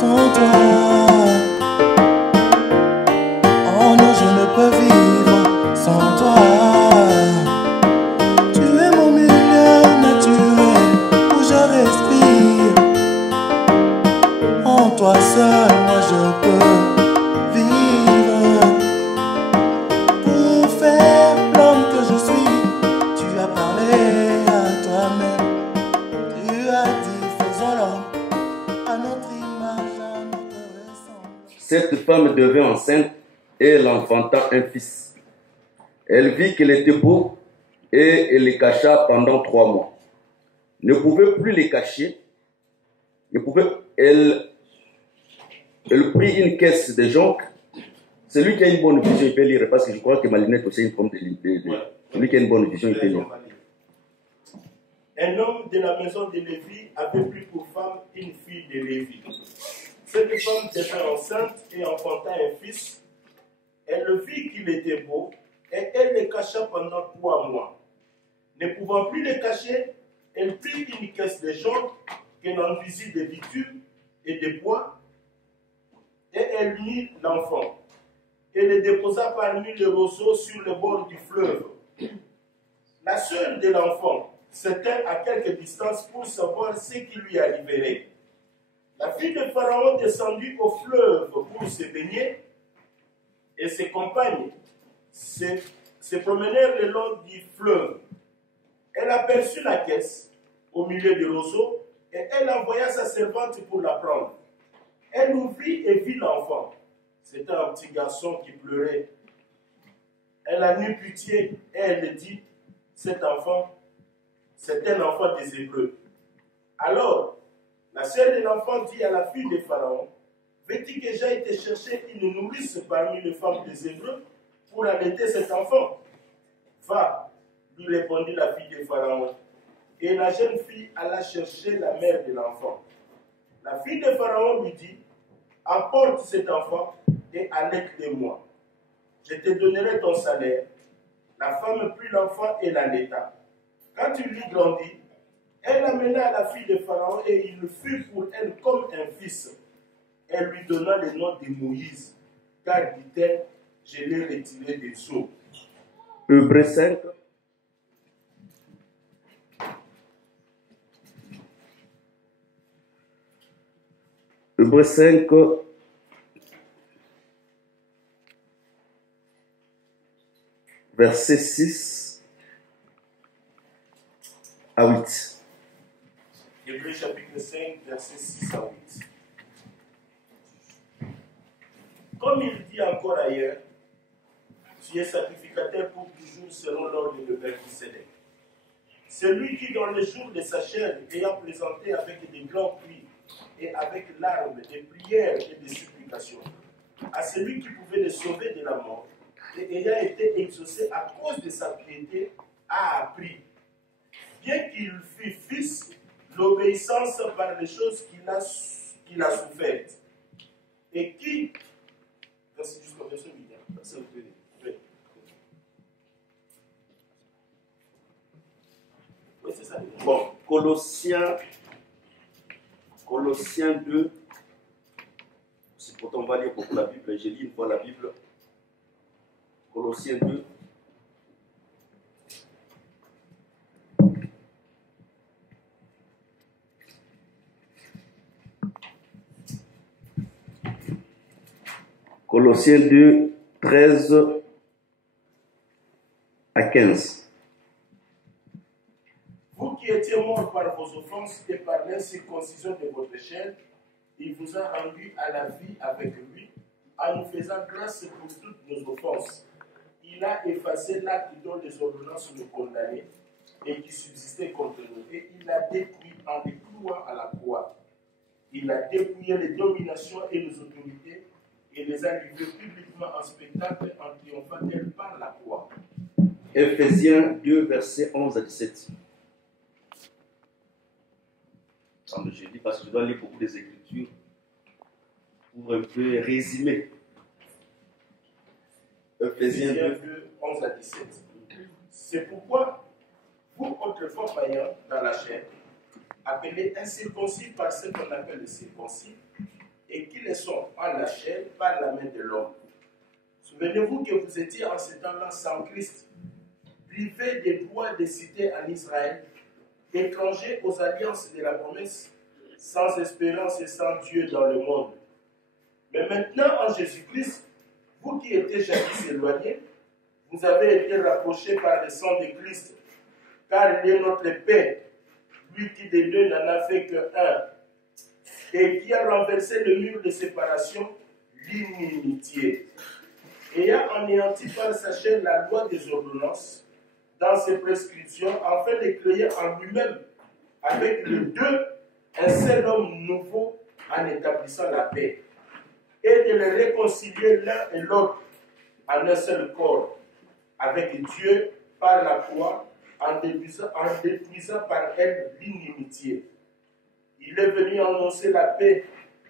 sans toi. Oh non, je ne peux vivre sans toi. Tu es mon milieu naturel où je respire. En toi seul, moi je peux vivre. Pour faire l'homme que je suis, tu as parlé à toi-même. Tu as dit, faisons l'homme à notre image, à notre ressemblance. Cette femme devint enceinte et elle enfanta un fils. Elle vit qu'il était beau et elle les cacha pendant 3 mois. Ne pouvait plus les cacher. Elle prit une caisse de jonc. Celui qui a une bonne vision, il peut lire, parce que je crois que ma lunette aussi est une forme de celui qui a une bonne vision, il peut lire. Un homme de la maison de Lévi avait pris pour femme une fille de Lévi. Cette femme devint enceinte et enfanta un fils. Elle vit qu'il était beau et elle le cacha pendant 3 mois. Ne pouvant plus le cacher, elle prit une caisse de jonc qu'elle enduisit de bitume et de bois et elle mit l'enfant. Elle le déposa parmi les roseaux sur le bord du fleuve. La sœur de l'enfant s'était à quelque distance pour savoir ce qui lui arriverait. La fille de Pharaon descendit au fleuve pour se baigner et ses compagnes se promenèrent le long du fleuve. Elle aperçut la caisse au milieu du roseau et elle envoya sa servante pour la prendre. Elle ouvrit et vit l'enfant. C'était un petit garçon qui pleurait. Elle en eut pitié et elle dit, cet enfant, c'est un enfant des Hébreux. Alors, la sœur de l'enfant dit à la fille de Pharaon, veux-tu que j'aille te chercher une nourrice parmi les femmes des Hébreux pour allaiter cet enfant? Va, lui répondit la fille de Pharaon. Et la jeune fille alla chercher la mère de l'enfant. La fille de Pharaon lui dit, emporte cet enfant et allaite-le-moi. Je te donnerai ton salaire. La femme prit l'enfant et l'allaita. Quand il eut grandi, elle l'amena à la fille de Pharaon et il fut pour elle comme un fils. Elle lui donna le nom de Moïse, car dit-elle, je l'ai retiré des eaux. Hébreux 5. Hébreux 5, verset 6 à 8. Hébreux chapitre 5, verset 6 à 8. Comme il dit encore ailleurs, tu es sacrificateur pour toujours selon l'ordre de Melchisédek. Celui qui, dans le jour de sa chair, ayant présenté avec des grands cris et avec larmes, des prières et des supplications, à celui qui pouvait le sauver de la mort, et ayant été exaucé à cause de sa piété, a appris, bien qu'il fût fils, l'obéissance par les choses qu'il a souffertes. Et qui, jusqu'au verset 8, oui, c'est ça. Bon, Colossiens 2, c'est pourtant on va lire beaucoup la Bible, j'ai lu une fois la Bible. Colossiens 2. Colossiens 2, 13 à 15. Vous qui étiez morts par vos offenses et par l'incirconcision de votre chair, il vous a rendu à la vie avec lui, en nous faisant grâce pour toutes nos offenses. Il a effacé l'acte dont les ordonnances nous condamnaient et qui subsistait contre nous, et il l'a détruit en les clouant à la croix. Il a dépouillé les dominations et les autorités et les a livrées publiquement en spectacle en triomphant d'elles par la croix. Ephésiens 2, versets 11 à 17. Je dis parce que je dois lire beaucoup des Écritures pour un peu résumer. Ephésiens 2, 11 à 17. C'est pourquoi, vous autrefois païens dans la chair, appelés incirconcis par ce qu'on appelle les circoncis, et qui le sont en la chair par la main de l'homme. Souvenez-vous que vous étiez en ce temps-là sans Christ, privés des droits de cité en Israël, étrangers aux alliances de la promesse, sans espérance et sans Dieu dans le monde. Mais maintenant, en Jésus-Christ, vous qui étiez jadis éloignés, vous avez été rapprochés par le sang de Christ, car il est notre paix, lui qui des deux n'en a fait qu'un, et qui a renversé le mur de séparation, l'inimitié, et a anéanti par sa chair la loi des ordonnances, dans ses prescriptions, afin de créer en lui-même, avec les deux, un seul homme nouveau en établissant la paix, et de les réconcilier l'un et l'autre en un seul corps, avec Dieu par la croix, en détruisant par elle l'inimitié. Il est venu annoncer la paix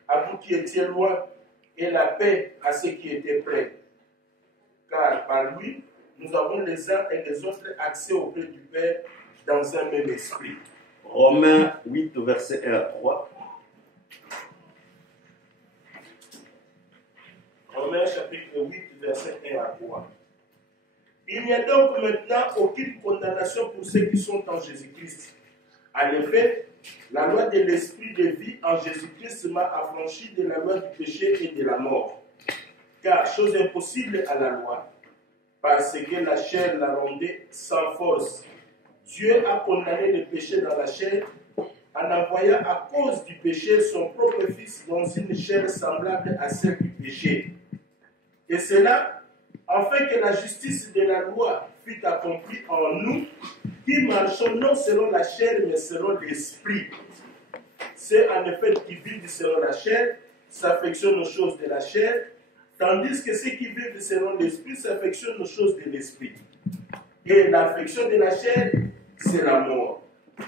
à vous qui étiez loin, et la paix à ceux qui étaient près. Car par lui, nous avons les uns et les autres accès auprès du Père dans un même esprit. Romains 8, versets 1 à 3. Romains chapitre 8, versets 1 à 3. Il n'y a donc maintenant aucune condamnation pour ceux qui sont en Jésus-Christ. En effet, la loi de l'esprit de vie en Jésus-Christ m'a affranchi de la loi du péché et de la mort. Car chose impossible à la loi, parce que la chair la rendait sans force. Dieu a condamné le péché dans la chair en envoyant à cause du péché son propre Fils dans une chair semblable à celle du péché. Et cela, afin que la justice de la loi fût accomplie en nous, qui marchons non selon la chair, mais selon l'esprit. C'est en effet qui vivent selon la chair s'affectionnent aux choses de la chair, tandis que ceux qui vivent selon l'esprit s'affectionnent aux choses de l'esprit. Et l'affection de la chair, c'est la mort.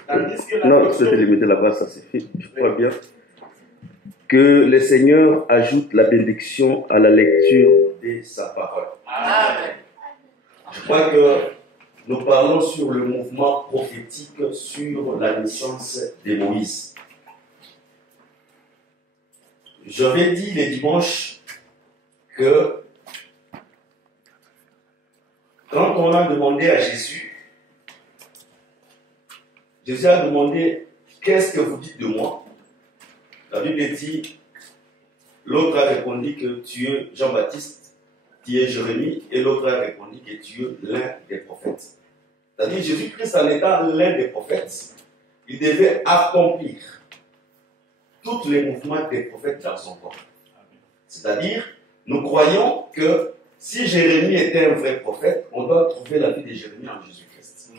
Tandis que Non, c'est limité là-bas, ça c'est fait. Je crois bien que le Seigneur ajoute la bénédiction à la lecture de sa parole. Amen. Je crois que nous parlons sur le mouvement prophétique, sur la naissance de Moïse. J'avais dit le dimanche que quand on a demandé à Jésus, Jésus a demandé « Qu'est-ce que vous dites de moi ?» La Bible dit, l'autre a répondu que tu es Jean-Baptiste, tu es Jérémie, et l'autre a répondu que tu es l'un des prophètes. C'est-à-dire Jésus-Christ, en étant l'un des prophètes, il devait accomplir tous les mouvements des prophètes dans son corps. C'est-à-dire, nous croyons que si Jérémie était un vrai prophète, on doit trouver la vie de Jérémie en Jésus-Christ.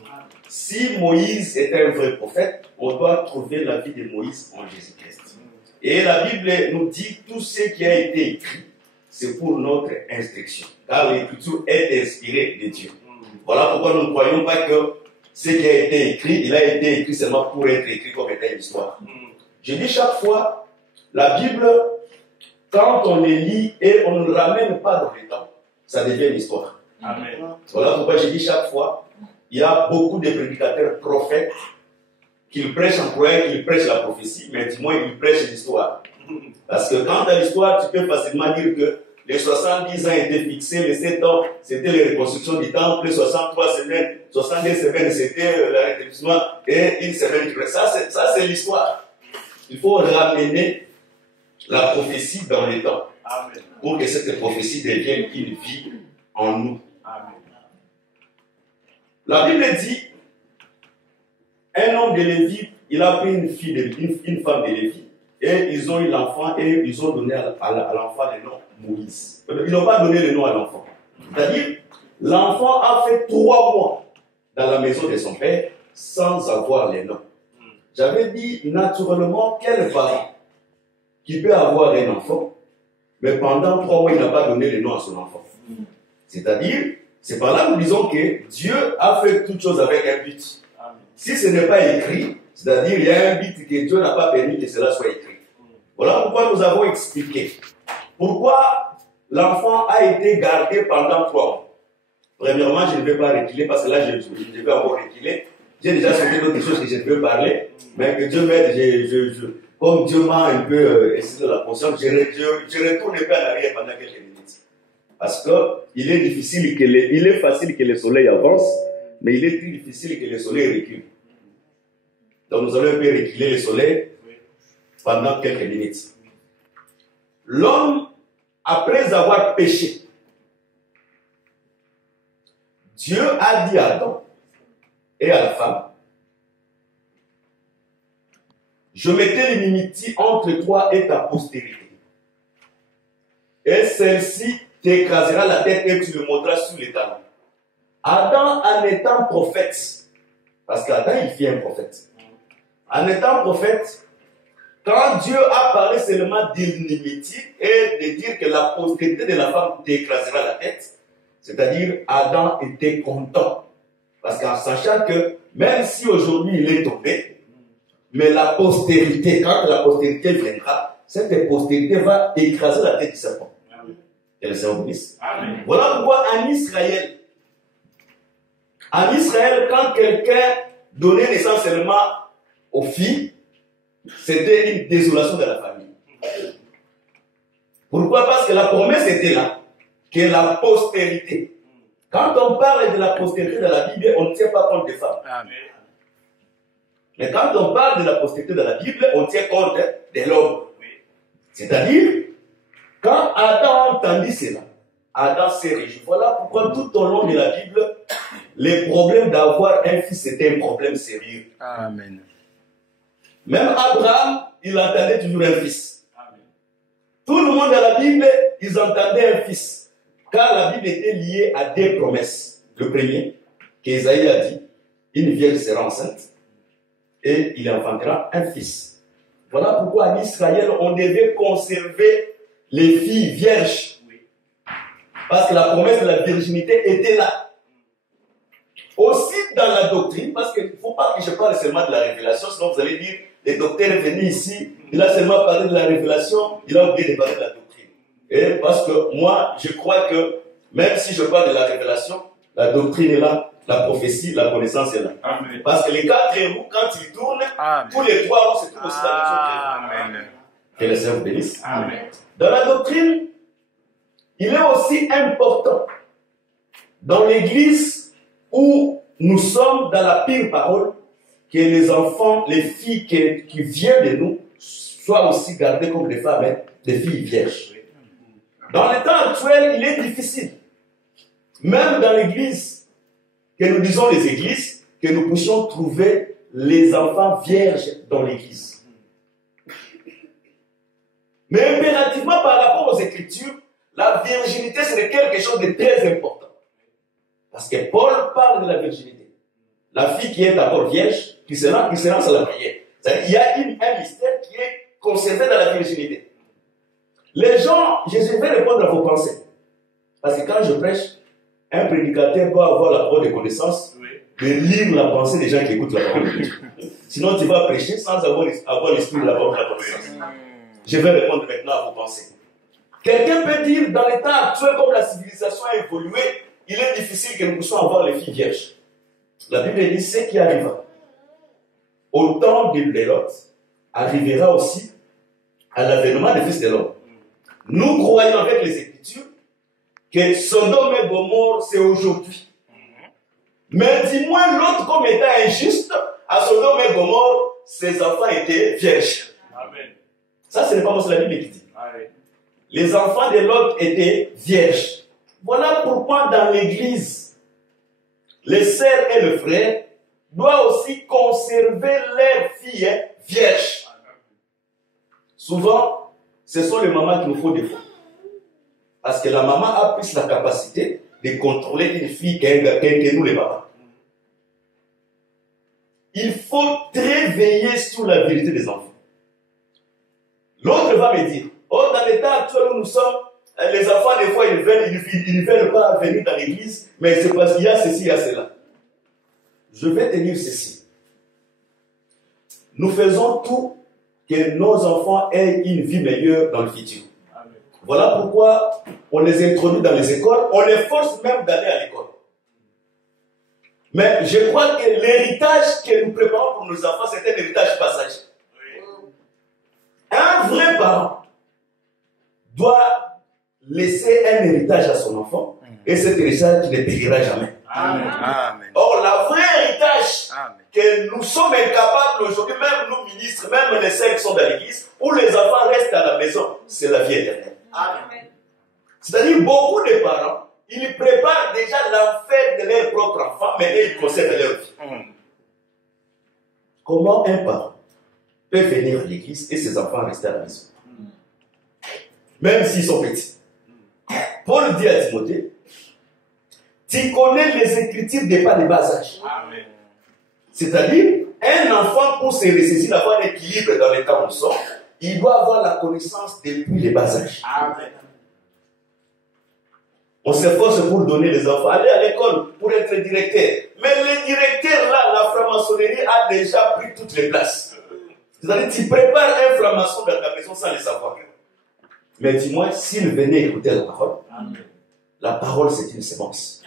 Si Moïse était un vrai prophète, on doit trouver la vie de Moïse en Jésus-Christ. Et la Bible nous dit tout ce qui a été écrit, c'est pour notre instruction. Car l'écriture est inspirée de Dieu. Voilà pourquoi nous ne croyons pas que ce qui a été écrit, il a été écrit seulement pour être écrit comme étant une histoire. Je dis chaque fois, la Bible, quand on les lit et on ne le ramène pas dans le temps, ça devient une histoire. Amen. Voilà pourquoi je dis chaque fois, il y a beaucoup de prédicateurs prophètes qui prêchent en croyant qu'ils prêchent la prophétie, mais du moins ils prêchent l'histoire. Parce que quand dans l'histoire, tu peux facilement dire que les 70 ans étaient fixés, les 7 ans, c'était les reconstructions du temple, les 63 semaines, 62 semaines, c'était le rétablissement, et une semaine du reste. Ça, c'est l'histoire. Il faut ramener la prophétie dans les temps. Amen. Pour que cette prophétie devienne une vie en nous. Amen. La Bible dit, un homme de Lévi, il a pris une femme de Lévi, et ils ont eu l'enfant, et ils ont donné à l'enfant le nom Moïse. Ils n'ont pas donné le nom à l'enfant. C'est-à-dire, l'enfant a fait 3 mois dans la maison de son père, sans avoir les noms. J'avais dit, naturellement, quel parent qui peut avoir un enfant, mais pendant 3 mois, il n'a pas donné le nom à son enfant. C'est-à-dire, c'est par là que nous disons que Dieu a fait toutes choses avec un but. Si ce n'est pas écrit, c'est-à-dire il y a un but que Dieu n'a pas permis que cela soit écrit. Voilà pourquoi nous avons expliqué. Pourquoi l'enfant a été gardé pendant 3 mois. Premièrement, je ne vais pas reculer parce que là, je vais encore reculer. J'ai déjà sauté d'autres choses que je peux parler, mais que Dieu m'aide, comme Dieu m'a un peu essayé de la conscience, je retourne un peu en arrière pendant quelques minutes. Parce que il est facile que le soleil avance, mais il est plus difficile que le soleil recule. Donc nous allons un peu reculer le soleil pendant quelques minutes. L'homme, après avoir péché, Dieu a dit à Adam et à la femme, je mettais l'inimitié entre toi et ta postérité. Et celle-ci t'écrasera la tête et tu le montras sous les talons. Adam, en étant prophète, parce qu'Adam, il fit un prophète. En étant prophète, quand Dieu a parlé seulement d'inimitié et de dire que la postérité de la femme t'écrasera la tête, c'est-à-dire Adam était content. Parce qu'en sachant que même si aujourd'hui il est tombé, mais la postérité, quand la postérité viendra, cette postérité va écraser la tête du serpent. Et le Seigneur bénisse. Voilà pourquoi en Israël, quand quelqu'un donnait naissance seulement aux filles, c'était une désolation de la famille. Pourquoi? Parce que la promesse était là, que la postérité. Quand on parle de la postérité de la Bible, on ne tient pas compte des femmes. Amen. Mais quand on parle de la postérité de la Bible, on tient compte de l'homme. C'est-à-dire, quand Adam entendit cela, Adam s'est réjoui. Voilà pourquoi tout au long de la Bible, les problèmes d'avoir un fils, c'était un problème sérieux. Amen. Même Abraham, il entendait toujours un fils. Amen. Tout le monde dans la Bible, ils entendaient un fils. Car la Bible était liée à deux promesses. Le premier, qu'Ésaïe a dit, une vierge sera enceinte et il enfantera un fils. Voilà pourquoi en Israël, on devait conserver les filles vierges. Parce que la promesse de la virginité était là. Aussi dans la doctrine, parce qu'il ne faut pas que je parle seulement de la révélation, sinon vous allez dire, le docteur est venu ici, il a seulement parlé de la révélation, il a oublié de parler de la doctrine. Et parce que moi, je crois que même si je parle de la révélation, la doctrine est là, la prophétie, la connaissance est là. Amen. Parce que les quatre roues, quand ils tournent, Amen. Tous les trois roues se trouvent aussi dans la même chose. Que le Seigneur vous bénisse. Amen. Dans la doctrine, il est aussi important, dans l'église où nous sommes dans la pire parole, que les enfants, les filles qui viennent de nous, soient aussi gardées comme des femmes, des filles vierges. Dans le temps actuel, il est difficile, même dans l'église, que nous disons les églises, que nous puissions trouver les enfants vierges dans l'église. Mais impérativement par rapport aux Écritures, la virginité c'est quelque chose de très important. Parce que Paul parle de la virginité. La fille qui est d'abord vierge, qui se lance à la prière. Il y a un mystère qui est conservé dans la virginité. Les gens, je vais répondre à vos pensées. Parce que quand je prêche, un prédicateur doit avoir la bonne connaissance de lire la pensée des gens qui écoutent la parole de Dieu. Sinon, tu vas prêcher sans avoir l'esprit de la bonne connaissance. Je vais répondre maintenant à vos pensées. Quelqu'un peut dire, dans les temps actuels, comme la civilisation a évolué, il est difficile que nous puissions avoir les filles vierges. La Bible dit, ce qui arriva au temps de Lot arrivera aussi à l'avènement des fils de l'homme. Nous croyons avec les Écritures que Sodome et Gomorrhe, c'est aujourd'hui. Mais dis-moi l'autre comme étant injuste, à Sodome et Gomorrhe, ses enfants étaient vierges. Amen. Ça, ce n'est pas moi, c'est la Bible qui dit. Amen. Les enfants de Lot étaient vierges. Voilà pourquoi dans l'église, les sœurs et le frère doivent aussi conserver leurs filles vierges. Souvent, ce sont les mamans qui nous font défaut. Parce que la maman a plus la capacité de contrôler une fille que nous les papas. Il faut très veiller sur la vérité des enfants. L'autre va me dire, oh, dans l'état actuel où nous sommes, les enfants, des fois, ils ne veulent pas venir dans l'église, mais c'est parce qu'il y a ceci, il y a cela. Je vais te dire ceci. Nous faisons tout que nos enfants aient une vie meilleure dans le futur. Amen. Voilà pourquoi on les introduit dans les écoles, on les force même d'aller à l'école. Mais je crois que l'héritage que nous préparons pour nos enfants, c'est un héritage passager. Un vrai parent doit laisser un héritage à son enfant et cet héritage ne périra jamais. Amen. Or, la vraie héritage Amen. que nous sommes incapables aujourd'hui, même nous ministres, même les saints qui sont dans l'église, où les enfants restent à la maison, c'est la vie éternelle. C'est-à-dire, beaucoup de parents, ils préparent déjà l'enfer de leur propre enfant, mais ils conservent leur vie. Comment un parent peut venir à l'église et ses enfants rester à la maison? Même s'ils sont petits. Paul dit à Timothée, tu connais les Écritures des pas de bas âge. C'est-à-dire, un enfant pour se ressaisir, d'avoir un équilibre dans les temps où nous sommes, il doit avoir la connaissance depuis les bas âges. On s'efforce pour donner les enfants, aller à l'école pour être directeur. Mais le directeur là, la franc-maçonnerie a déjà pris toutes les places. C'est-à-dire, tu prépares un franc-maçon dans ta maison sans le savoir. Mais dis-moi, s'il venait écouter la parole c'est une sémence.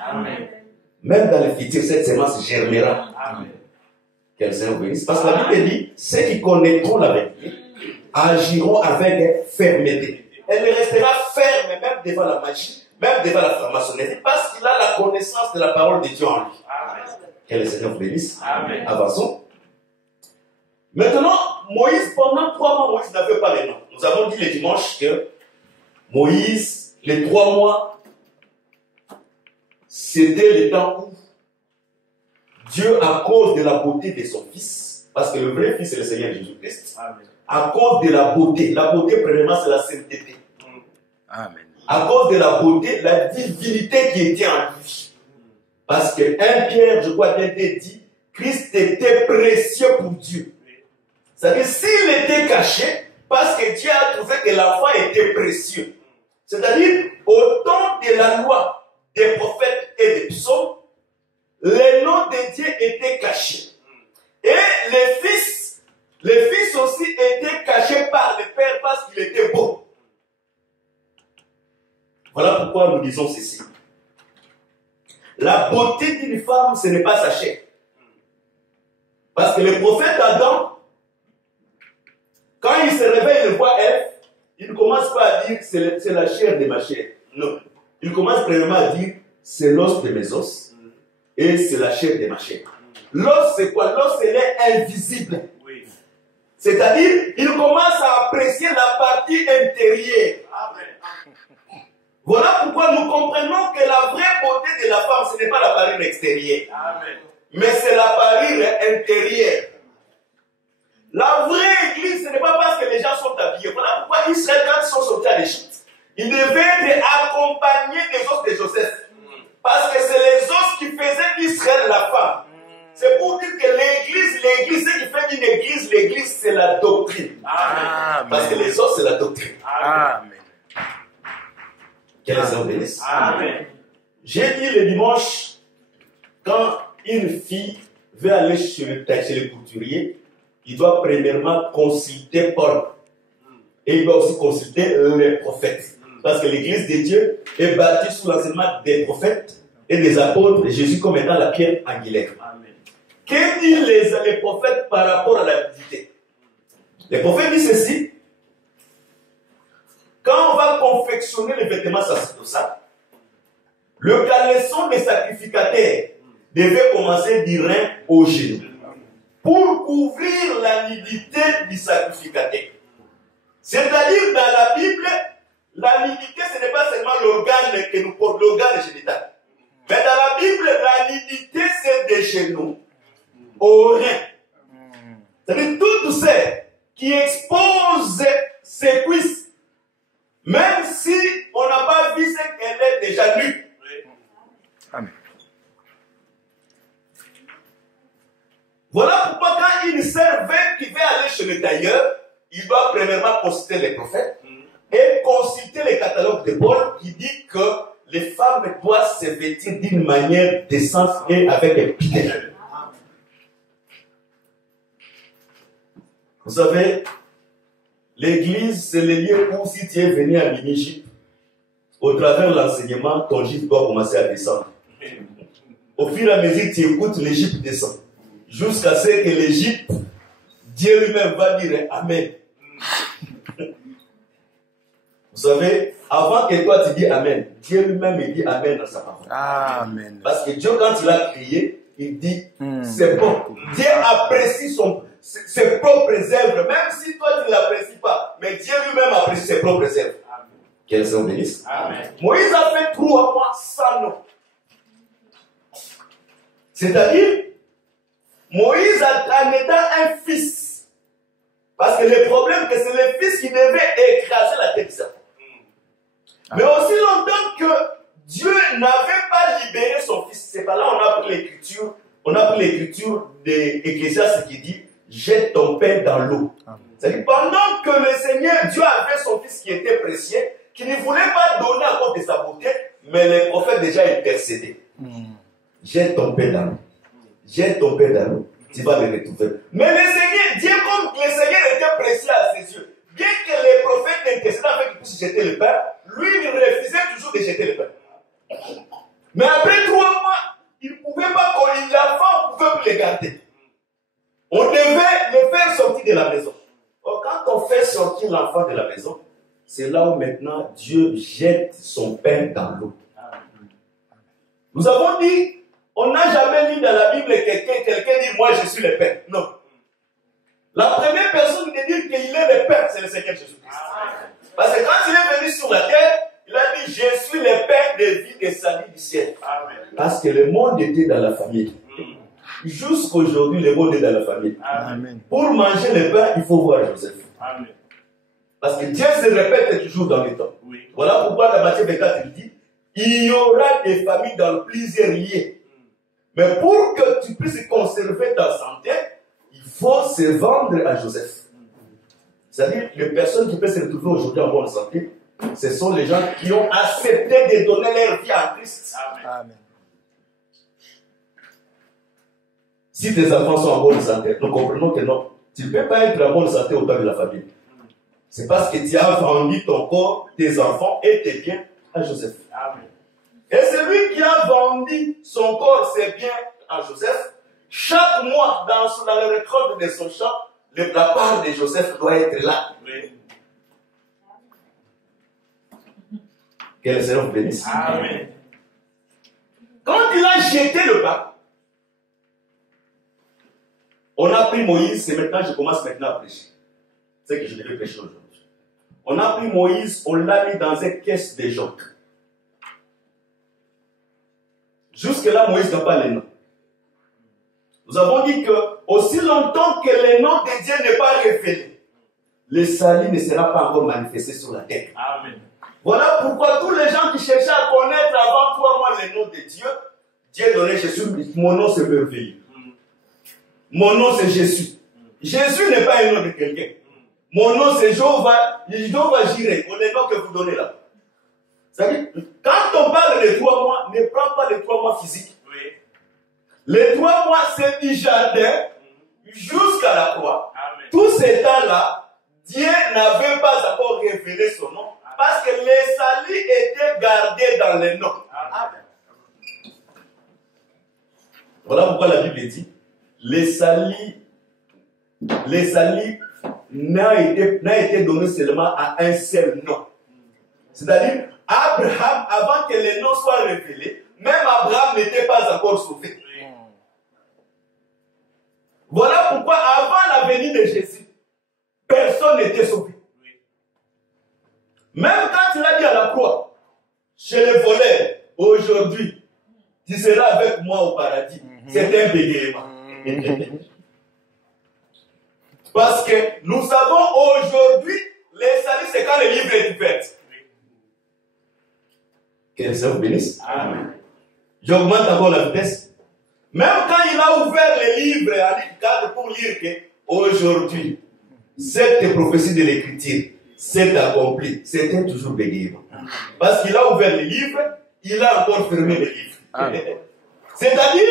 Même dans le futur, cette sémence germera. Que le Seigneur bénisse. Parce que la Bible dit, ceux qui connaîtront la vérité agiront avec fermeté. Elle restera ferme même devant la magie, même devant la franc-maçonnerie, parce qu'il a la connaissance de la parole de Dieu en lui. Que le Seigneur bénisse. Avançons. Maintenant, Moïse, pendant 3 mois, Moïse n'avait pas les noms. Nous avons dit le dimanche que Moïse, les 3 mois, c'était le temps où Dieu, à cause de la beauté de son fils, parce que le vrai fils c'est le Seigneur Jésus-Christ, à cause de la beauté, premièrement c'est la sainteté. Amen. À cause de la beauté, la divinité qui était en lui. Parce que 1 Pierre, je crois bien dit, Christ était précieux pour Dieu. C'est-à-dire, s'il était caché, parce que Dieu a trouvé que l'enfant était précieux. C'est-à-dire, au temps de la loi des prophètes et des psaumes, les noms de Dieu étaient cachés. Et les fils aussi étaient cachés par le Père parce qu'il était beau. Voilà pourquoi nous disons ceci. La beauté d'une femme, ce n'est pas sa chair. Parce que le prophète Adam, quand il se réveille, il voit Ève, il ne commence pas à dire c'est la chair de ma chair. Non. Il commence premièrement à dire c'est l'os de mes os. Et c'est la chair de ma chair. L'os, c'est quoi? L'os, c'est invisible. Oui. C'est-à-dire, il commence à apprécier la partie intérieure. Amen. Voilà pourquoi nous comprenons que la vraie beauté de la femme, ce n'est pas la parure extérieure. Amen. Mais c'est la parure intérieure. La vraie église, ce n'est pas parce que les gens sont habillés. Voilà pourquoi Israël, quand ils sont sortis à l'Égypte, ils devaient être accompagnés des os de Joseph. Parce que c'est les os qui faisaient d'Israël la femme. C'est pour dire que l'église, ce qui fait d'une église, l'église c'est la doctrine. Amen. Parce que les os c'est la doctrine. Amen. Que les gens bénissent. Amen. J'ai dit le dimanche, quand une fille veut aller chez le couturier, il doit premièrement consulter Paul. Et il doit aussi consulter les prophètes. Parce que l'église de Dieu est bâtie sous l'enseignement des prophètes et des apôtres, Jésus comme étant la pierre angulaire. Que disent les prophètes par rapport à la nudité? Les prophètes disent ceci. Quand on va confectionner les vêtements sacerdotaux, le caleçon des sacrificateurs devait commencer du rein au genou pour couvrir la nudité du sacrificateur. C'est-à-dire, dans la Bible, la nudité, ce n'est pas seulement l'organe que nous portons, l'organe génital. Mais dans la Bible, la nudité, c'est des genoux au rein. C'est-à-dire toutes celles qui exposent ses cuisses, même si on n'a pas vu ce qu'elle est déjà nue. Amen. Voilà pourquoi quand une sœur qui veut aller chez le tailleur, il doit premièrement consulter les prophètes et consulter les catalogues de Paul qui dit que les femmes doivent se vêtir d'une manière décente et avec un pied. Vous savez, l'église, c'est le lieu où si tu es venu à mini-jupe, au travers de l'enseignement, ton jupe doit commencer à descendre. Au fur et à mesure, tu écoutes, l'Égypte descend. Jusqu'à ce que l'Égypte, Dieu lui-même va dire Amen. Vous savez, avant que toi tu dis Amen, Dieu lui-même il dit Amen dans sa parole. Amen. Parce que Dieu, quand il a crié, il dit c'est bon. Dieu apprécie ses propres œuvres, même si toi tu ne l'apprécies pas. Mais Dieu lui-même apprécie ses propres œuvres. Qu'elle soit bénisse. Moïse a fait 3 mois sans nom. C'est-à-dire, Moïse en étant un fils. Parce que le problème, que c'est le fils qui devait écraser la tête de sa femme. Mais aussi longtemps que Dieu n'avait pas libéré son fils, c'est par là on a pris l'écriture. On a pris l'écriture d'Ecclésiaste qui dit jette ton père dans l'eau. C'est-à-dire pendant que le Seigneur, Dieu avait son fils qui était précieux, qui ne voulait pas donner à cause de sa beauté, mais les prophètes déjà intercédaient. Jette ton père dans l'eau. Jette ton père dans l'eau. Tu vas le retrouver. Mais le Seigneur, Dieu comme le Seigneur était précieux à ses yeux, bien que les prophètes intercédaient afin qu'ils puissent jeter le père, lui il refusait toujours de jeter le père. Mais après 3 mois, il ne pouvait pas coller l'enfant, on ne pouvait plus le garder. On devait le faire sortir de la maison. Or, quand on fait sortir l'enfant de la maison, c'est là où maintenant Dieu jette son pain dans l'eau. Nous avons dit, on n'a jamais lu dans la Bible quelqu'un dit moi je suis le Père. Non. La première personne qui dit qu'il est le Père, c'est le Seigneur Jésus-Christ. Parce que quand il est venu sur la terre, il a dit je suis le Père des vies des saluts du ciel. Parce que le monde était dans la famille. Jusqu'aujourd'hui, le monde est dans la famille. Amen. Pour manger le pain, il faut voir Joseph. Amen. Parce que Dieu se répète toujours dans le temps. Oui. Voilà pourquoi dans Matthieu 24, il dit il y aura des familles dans plusieurs lieux. Mais pour que tu puisses conserver ta santé, il faut se vendre à Joseph. C'est-à-dire, les personnes qui peuvent se retrouver aujourd'hui en bonne santé, ce sont les gens qui ont accepté de donner leur vie à Christ. Amen. Si tes enfants sont en bonne santé, nous comprenons que non. Tu ne peux pas être en bonne santé au temps de la famille. C'est parce que tu as vendu ton corps, tes enfants et tes biens à Joseph. Amen. Et celui qui a vendu son corps, ses biens à Joseph, chaque mois, dans la récolte de son champ, la part de Joseph doit être là. Oui. Que le Seigneur vous bénisse. Amen. Quand il a jeté le pain, on a pris Moïse, et maintenant je commence maintenant à prêcher. C'est que je devais prêcher aujourd'hui. On a pris Moïse, on l'a mis dans une caisse de jonc. Jusque-là, Moïse n'a pas les noms. Nous avons dit que aussi longtemps que le nom de Dieu n'est pas révélé, le salut ne sera pas encore manifesté sur la terre. Amen. Voilà pourquoi tous les gens qui cherchaient à connaître avant toi, moi, le nom de Dieu, Dieu donnait Jésus, mon nom c'est merveilleux. Mon nom c'est Jésus. Jésus n'est pas un nom de quelqu'un. Mon nom c'est Jéhovah Jireh, le nom que vous donnez là. C'est-à-dire, quand on parle de 3 mois, ne prends pas les 3 mois physiques. Oui. Les 3 mois, c'est du jardin jusqu'à la croix. Amen. Tout ce temps-là, Dieu n'avait pas encore révélé son nom. Amen. Parce que les salis étaient gardés dans les noms. Amen. Voilà pourquoi la Bible dit les salis n'a été donné seulement à un seul nom. C'est-à-dire, Abraham, avant que les noms soient révélés, même Abraham n'était pas encore sauvé. Voilà pourquoi, avant la venue de Jésus, personne n'était sauvé. Même quand il a dit à la croix, chez les voleurs, aujourd'hui, tu seras avec moi au paradis. C'est un bégaiement. Parce que nous savons aujourd'hui, les saluts, c'est quand le livre est ouvert. Que le Seigneur vous bénisse. Amen. J'augmente encore la vitesse. Même quand il a ouvert les livres à l'Écriture pour lire qu'aujourd'hui, cette prophétie de l'Écriture s'est accomplie, c'était toujours bégayement. Parce qu'il a ouvert les livres, il a encore fermé les livres. C'est-à-dire,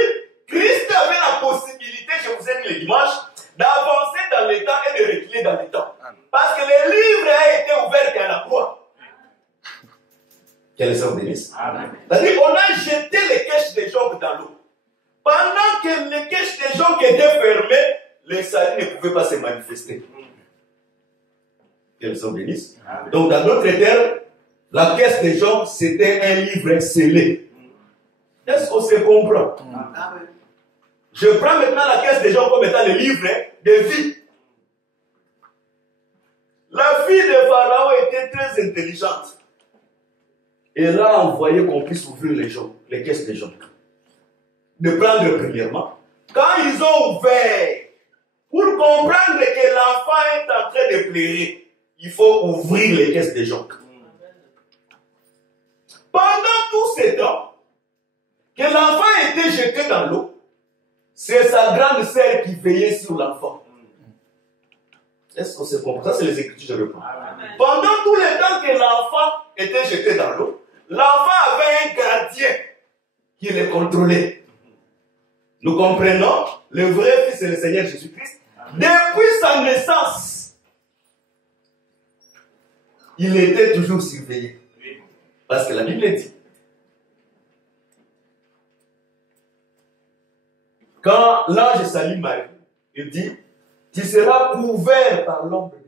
Christ avait la possibilité, je vous ai dit le dimanche, d'avancer dans le temps et de reculer dans le temps. Parce que le livre a été ouvert qu'à la croix. Quel est son bénisse? C'est-à-dire qu'on a jeté les caches des jambes dans l'eau. Pendant que les caisses des gens qui étaient fermées, les salut ne pouvaient pas se manifester. Qu'elles sont bénisses. Donc, dans d'autres termes, la caisse des gens, c'était un livre scellé. Est-ce qu'on se comprend? Je prends maintenant la caisse des gens comme étant le livre de vie. La fille de Pharaon était très intelligente. Elle a envoyé qu'on puisse ouvrir les caisses des gens. De prendre premièrement. Quand ils ont ouvert, pour comprendre que l'enfant est en train de pleurer, il faut ouvrir les caisses des gens. Pendant tout ce temps, que l'enfant était jeté dans l'eau, c'est sa grande sœur qui veillait sur l'enfant. Est-ce qu'on se comprend? Ça, c'est les Écritures, je reprends. Pendant tout le temps que l'enfant était jeté dans l'eau, l'enfant avait un gardien qui le contrôlait. Nous comprenons, le vrai Fils, c'est le Seigneur Jésus-Christ. Depuis sa naissance, il était toujours surveillé. Parce que la Bible dit, quand l'ange salue Marie, il dit, tu seras couvert par l'ombre de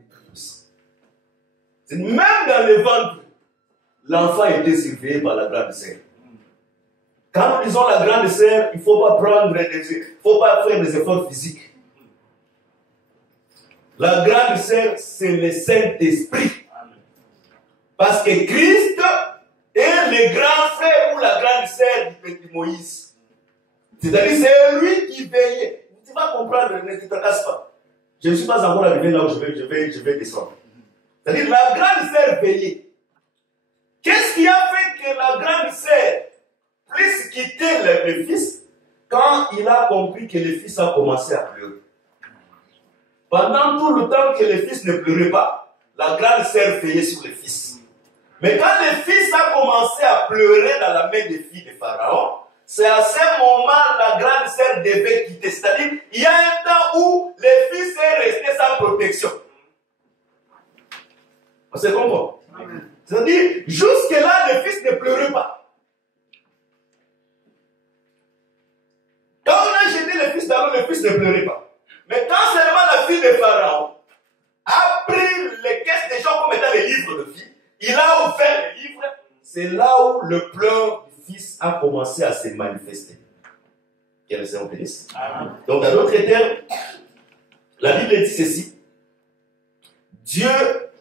Dieu. Même dans le ventre, l'enfant était surveillé par la grande sœur. Quand nous disons la grande sœur, il ne faut pas faire des efforts physiques. La grande sœur, c'est le Saint-Esprit. Parce que Christ est le grand frère ou la grande sœur du petit Moïse. C'est-à-dire, c'est lui qui veillait. Tu vas comprendre, ne te tracasse pas. Je ne suis pas encore arrivé là où je vais descendre. C'est-à-dire, la grande sœur veillait. Qu'est-ce qui a fait que la grande sœur puisse quitter le fils quand il a compris que le fils a commencé à pleurer? Pendant tout le temps que le fils ne pleurait pas, la grande sœur veillait sur le fils. Mais quand le fils a commencé à pleurer dans la main des filles de Pharaon, c'est à ce moment la grande sœur devait quitter. C'est-à-dire, il y a un temps où le fils est resté sans protection. On se comprend? C'est-à-dire, jusque-là, le fils ne pleurait pas. Quand on a jeté le fils dans l'eau, le fils ne pleurait pas. Mais quand seulement la fille de Pharaon a pris les caisses des gens comme étant les livres de vie, il a ouvert les livres, c'est là où le pleur du fils a commencé à se manifester. Que le Seigneur bénisse. Donc, dans d'autres termes, la Bible dit ceci. Dieu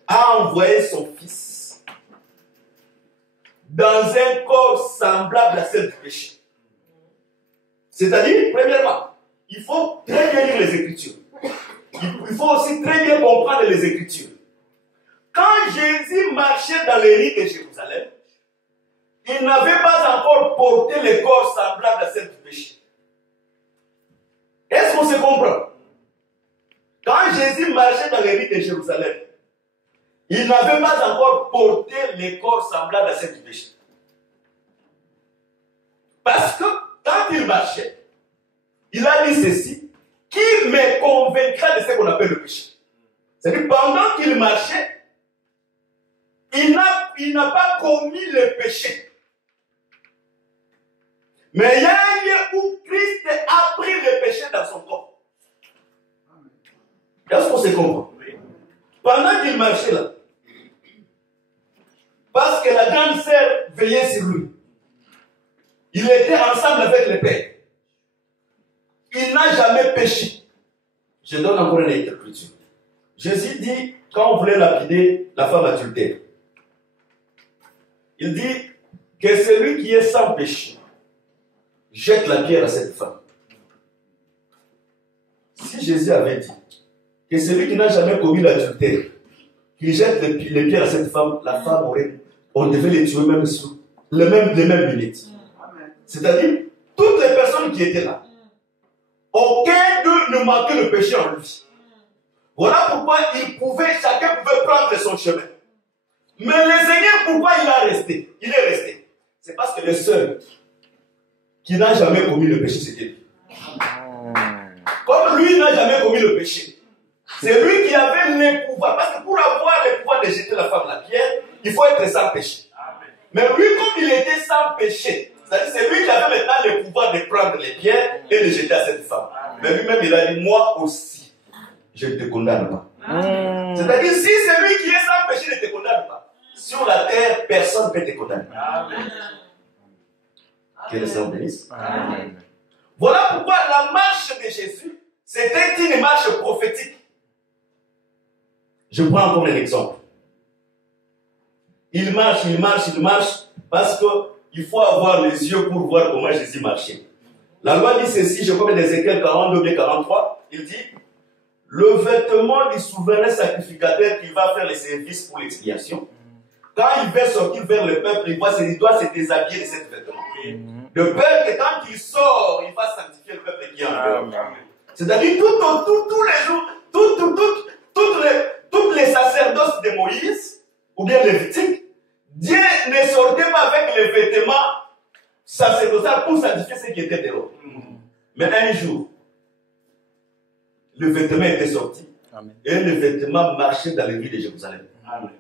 a envoyé son fils dans un corps semblable à celle du péché. C'est-à-dire, premièrement, il faut très bien lire les Écritures. Il faut aussi très bien comprendre les Écritures. Quand Jésus marchait dans les rues de Jérusalem, il n'avait pas encore porté le corps semblable à celle du péché. Est-ce qu'on se comprend? Quand Jésus marchait dans les rues de Jérusalem, il n'avait pas encore porté le corps semblable à celle du péché. Parce que quand il marchait, il a dit ceci, qui me convaincra de ce qu'on appelle le péché? C'est-à-dire, pendant qu'il marchait, il n'a pas commis le péché. Mais il y a un lieu où Christ a pris le péché dans son corps. Est-ce qu'on se comprend? Pendant qu'il marchait là, parce que la grande sœur veillait sur lui, il était ensemble avec le Père. Il n'a jamais péché. Je donne encore une interprétation. Jésus dit, quand on voulait lapider la femme adultère, il dit que celui qui est sans péché jette la pierre à cette femme. Si Jésus avait dit que celui qui n'a jamais commis l'adultère, qui jette les pierres à cette femme, la femme on devait les tuer même sous les mêmes minutes. C'est-à-dire, toutes les personnes qui étaient là, aucun d'eux ne manquait le péché en lui. Voilà pourquoi chacun pouvait prendre son chemin. Mais le Seigneur, pourquoi il a resté? Il est resté. C'est parce que le seul qui n'a jamais commis le péché, c'était lui. Comme lui n'a jamais commis le péché, c'est lui qui avait le pouvoir. Parce que pour avoir le pouvoir de jeter la femme la pierre, il faut être sans péché. Mais lui, comme il était sans péché, C'est-à-dire, c'est lui qui avait maintenant le pouvoir de prendre les pierres et de les jeter à cette femme. Mais lui-même, il a dit, moi aussi, je ne te condamne pas. C'est-à-dire, si c'est lui qui est sans péché, ne te condamne pas. Sur la terre, personne ne peut te condamner. Que le Seigneur bénisse. Voilà pourquoi la marche de Jésus, c'était une marche prophétique. Je prends encore un exemple. Il marche, parce qu'il faut avoir les yeux pour voir comment Jésus marchait. La loi dit ceci, je crois que d'Ézéchiel 42 et 43, il dit, le vêtement du souverain sacrificateur qui va faire les services pour l'expiation, quand il va sortir vers le peuple, il doit se déshabiller de cet vêtement. De peur que quand il sort, il va sanctifier le peuple qui est en dehors. C'est-à-dire, tous les jours, toutes les sacerdoces de Moïse, ou bien lévitiques, Dieu ne sortait pas avec les vêtements sacerdotaux pour sanctifier ceux qui étaient dehors. Mais un jour, le vêtement était sorti. Amen. Et le vêtement marchait dans les rues de Jérusalem. Amen.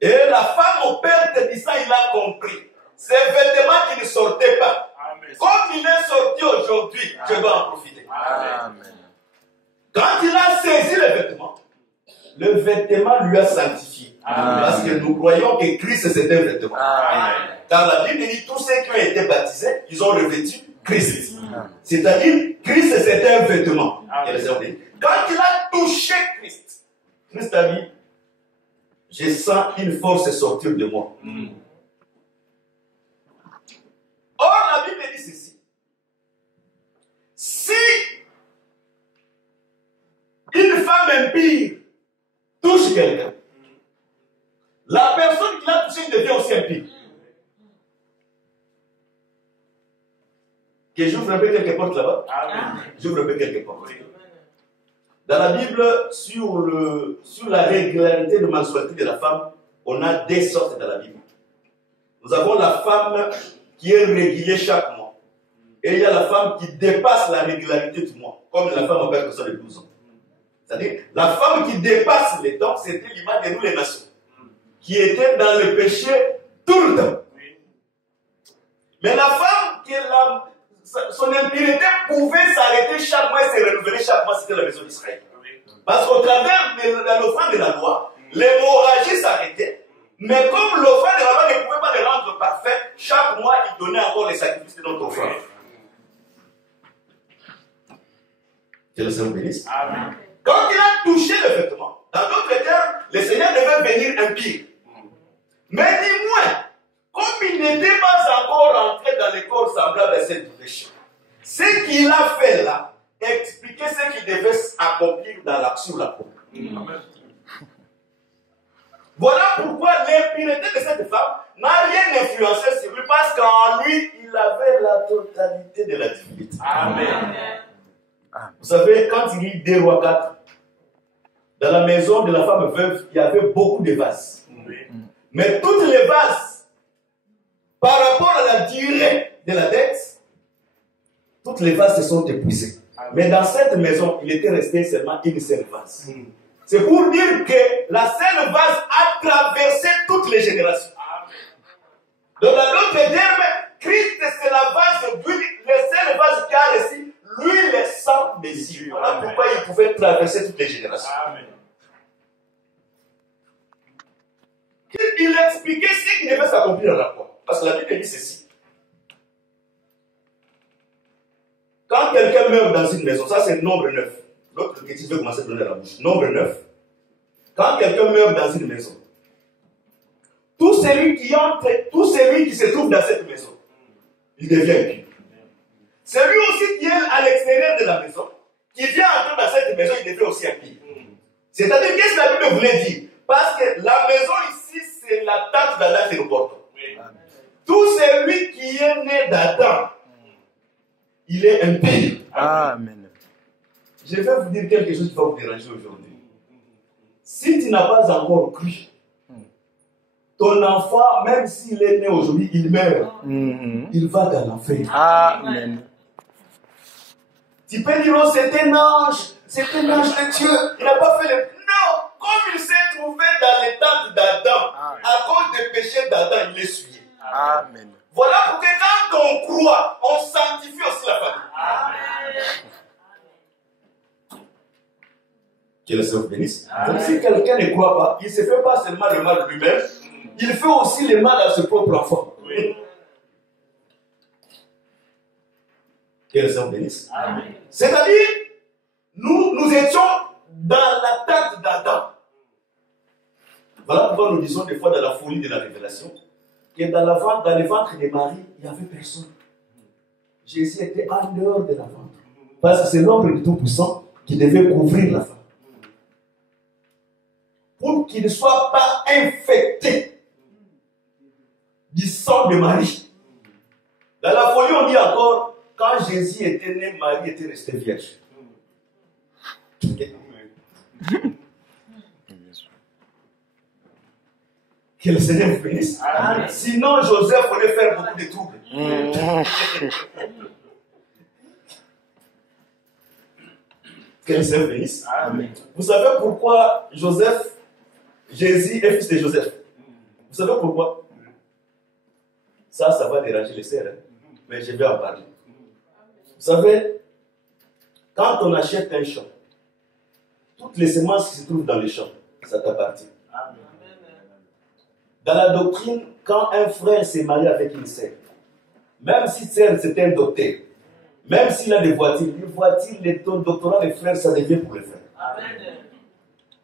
Et la femme au père de Tissa, il a compris. Ces vêtements qui ne sortaient pas. Amen. Comme il est sorti aujourd'hui, je dois en profiter. Amen. Quand il a saisi le vêtement lui a sanctifié. Amen. Parce que nous croyons que Christ c'est un vêtement. Amen. Car la Bible dit tous ceux qui ont été baptisés, ils ont revêtu Christ. C'est-à-dire, Christ c'est un vêtement. Quand il a touché Christ, Christ a dit, je sens une force sortir de moi. Or, la Bible dit ceci. Si une femme impie touche quelqu'un, la personne qui l'a touché devient aussi impie. Que j'ouvre un peu quelques portes là-bas. J'ouvre un peu quelques portes. Dans la Bible, sur la régularité de mensualité de la femme, on a deux sortes dans la Bible. Nous avons la femme qui est régulière chaque mois. Et il y a la femme qui dépasse la régularité du mois, comme la femme en personne de 12 ans. C'est-à-dire, la femme qui dépasse les temps, c'était l'image de nous les nations, qui était dans le péché tout le temps. Mais la femme qui est là, son impureté pouvait s'arrêter chaque mois et se renouveler chaque mois, c'était la maison d'Israël. Parce qu'au travers de l'offrande de la loi, l'hémorragie s'arrêtait. Mais comme l'offrande de la loi ne pouvait pas le rendre parfait, chaque mois il donnait encore les sacrifices de notre offrande. Que le Seigneur bénisse. Amen. Quand il a touché le vêtement, dans d'autres termes, le Seigneur devait venir impie. Mais dis-moi, comme il n'était pas encore rentré dans les corps semblables à cette péché, ce qu'il a fait là, expliquait ce qu'il devait accomplir sur la croix. Voilà pourquoi l'impureté de cette femme n'a rien influencé sur lui, parce qu'en lui, il avait la totalité de la divinité. Amen. Vous savez, quand il lit 2 Rois 4, dans la maison de la femme veuve, il y avait beaucoup de vases. Mais toutes les vases, par rapport à la durée de la dette, toutes les vases se sont épuisées. Mais dans cette maison, il était resté seulement une seule vase. C'est pour dire que la seule vase a traversé toutes les générations. Donc, dans d'autres termes, Christ c'est la vase d'huile, le seul vase qui a reçu l'huile et sang des cieux. Voilà pourquoi il pouvait traverser toutes les générations. Amen. Il expliquait ce qui devait s'accomplir dans la croix. Parce que la Bible dit ceci. Quand quelqu'un meurt dans une maison, ça c'est Nombre 9. L'autre que tu veux commencer à donner à la bouche. Nombre 9. Quand quelqu'un meurt dans une maison, tout celui qui se trouve dans cette maison, il devient impur. Celui aussi qui est à l'extérieur de la maison, qui vient entrer dans cette maison, il devient aussi impur. C'est-à-dire, qu'est-ce que la Bible voulait dire? Parce que la maison ici, c'est la tente d'Adam que nous portons. Tout celui qui est né d'Adam, il est impur. Amen. Je vais vous dire quelque chose qui va vous déranger aujourd'hui. Si tu n'as pas encore cru, ton enfant, même s'il est né aujourd'hui, il meurt. Il va dans l'enfer. Amen. Tu peux dire, oh, c'est un ange de Dieu. Il n'a pas fait le... Non, comme il s'est trouvé dans les tentes d'Adam, à cause des péchés d'Adam, il est souillé. Amen. Voilà pourquoi quand quand on croit, on sanctifie aussi la famille. Que le Seigneur bénisse. Donc si quelqu'un ne croit pas, il ne se fait pas seulement le mal lui-même, il fait aussi le mal à ses propres enfants. Oui. Que le Seigneur bénisse. C'est-à-dire, nous étions dans la tête d'Adam. Voilà pourquoi nous disons des fois dans la folie de la révélation que dans le ventre de Marie, il n'y avait personne. Jésus était en dehors de la ventre. Parce que c'est l'ombre du Tout-Puissant qui devait couvrir la femme. Pour qu'il ne soit pas infecté du sang de Marie. Dans la folie, on dit encore, quand Jésus était né, Marie était restée vierge. Que le Seigneur vous bénisse. Sinon, Joseph voulait faire beaucoup de troubles. Que le Seigneur bénisse. Vous savez pourquoi Jésus est fils de Joseph? Vous savez pourquoi? Ça va déranger les sœurs, mais je vais en parler. Vous savez, quand on achète un champ, toutes les semences qui se trouvent dans le champ, ça t'appartient. Dans la doctrine, quand un frère s'est marié avec une sœur, même si c'est un docteur, même s'il a des voitures, les doctorats des frères, ça devient pour les frères.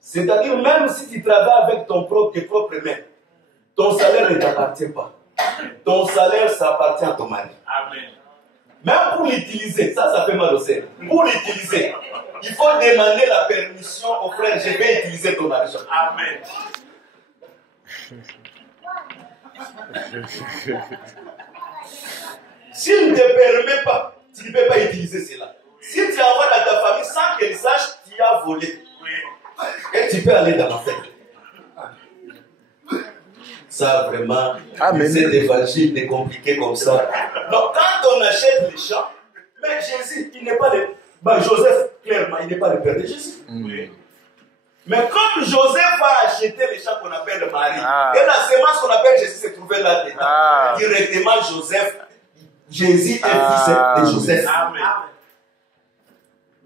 C'est-à-dire, même si tu travailles avec tes propres mains, ton salaire ne t'appartient pas. Ton salaire, ça appartient à ton mari. Même pour l'utiliser, ça fait mal au cerveau. Pour l'utiliser, il faut demander la permission au frère, je vais utiliser ton argent. Amen. S'il ne te permet pas, tu ne peux pas utiliser cela. Si tu envoies dans ta famille sans qu'elle sache, tu as volé. Et tu peux aller dans l'enfer. Ça vraiment, cet évangile est compliqué comme ça. Donc quand on achète les champs, mais Jésus, il n'est pas le... Joseph, clairement, il n'est pas le père de Jésus. Mais comme Joseph a acheté les champs qu'on appelle Marie, et la semence qu'on appelle Jésus se trouvait là-dedans, directement Jésus est fils de Joseph.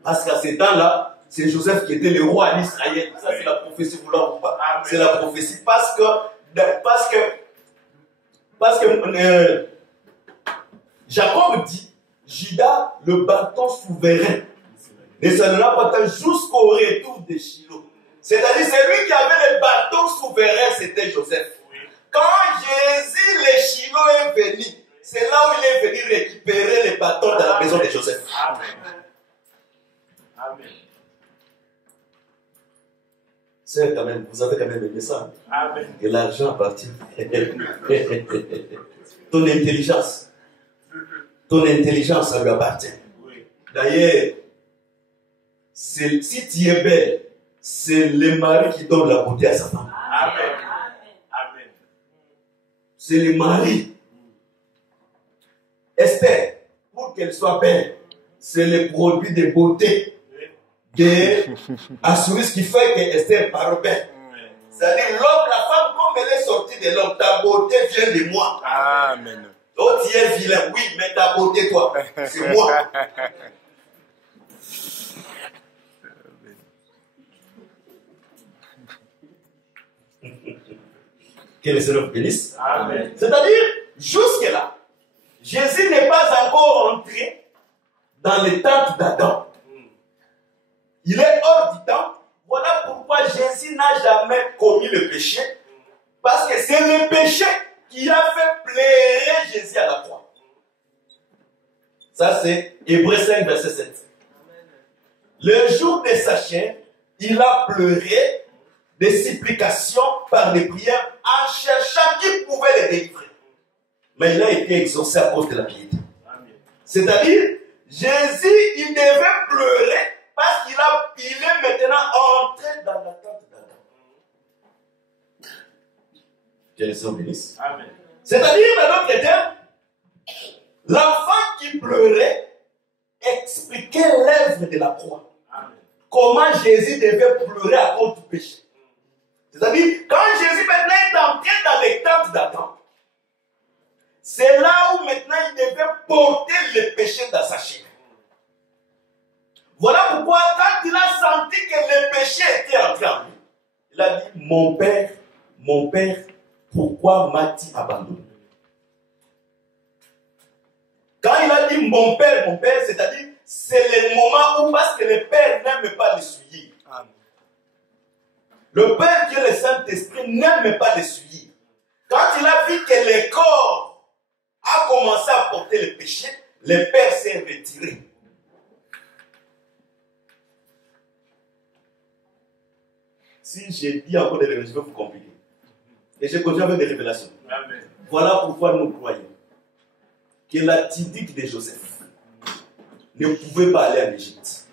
Parce qu'à ce temps-là, c'est Joseph qui était le roi d'Israël. Ça, c'est la prophétie, vous l'avez ou pas? C'est la prophétie parce que Jacob dit, Judas, le bâton souverain, ne s'en pas tant jusqu'au retour de Shiloh. C'est-à-dire, c'est lui qui avait le bâton souverain, c'était Joseph. Quand Jésus, le Shiloh est venu, c'est là où il est venu récupérer les bâtons dans la maison de Joseph. Amen. C'est quand même, vous avez quand même aimé ça. Amen. Et l'argent appartient. Ton intelligence, ça lui appartient. D'ailleurs, si tu es belle, c'est le mari qui donne la beauté à sa femme. Amen. Amen. C'est le mari. Esther, pour qu'elle soit belle, c'est le produit de beauté de Assuris qui fait que Esther parle bien. C'est-à-dire l'homme, la femme, comme elle est sortie de l'homme, ta beauté vient de moi. Amen. Oh, tu es vilain, oui, mais ta beauté, toi, c'est moi. Que le Seigneur bénisse. Amen. C'est-à-dire, jusque-là, Jésus n'est pas encore entré dans les tentes d'Adam. Il est hors du temps. Voilà pourquoi Jésus n'a jamais commis le péché. Parce que c'est le péché qui a fait pleurer Jésus à la croix. Ça, c'est Hébreux 5, verset 7. Le jour de sa chair, il a pleuré des supplications par des prières en cherchant qui pouvait le délivrer. Mais il a été exaucé à cause de la piété. C'est-à-dire, Jésus, il devait pleurer parce qu'il est maintenant entré dans la tente d'Adam. Que le Seigneur bénisse. Amen. C'est-à-dire, dans notre terme, l'enfant qui pleurait expliquait l'œuvre de la croix. Amen. Comment Jésus devait pleurer à cause du péché. C'est-à-dire, quand Jésus maintenant est entré dans les tentes d'Adam, c'est là où maintenant il devait porter le péché dans sa chair. Voilà pourquoi quand il a senti que le péché était entré en lui, il a dit, mon père, pourquoi m'as-tu abandonné? Quand il a dit mon père, c'est-à-dire c'est le moment où, parce que le père n'aime pas l'essuyer. Le Père, Dieu, le Saint-Esprit n'aime pas l'essuyer. Quand il a vu que le corps a commencé à porter le péché, le Père s'est retiré. Si j'ai dit encore des révélations, je vais vous compliquer. Et je continue avec des révélations. Amen. Voilà pourquoi nous croyons que la typique de Joseph ne pouvait pas aller en Égypte.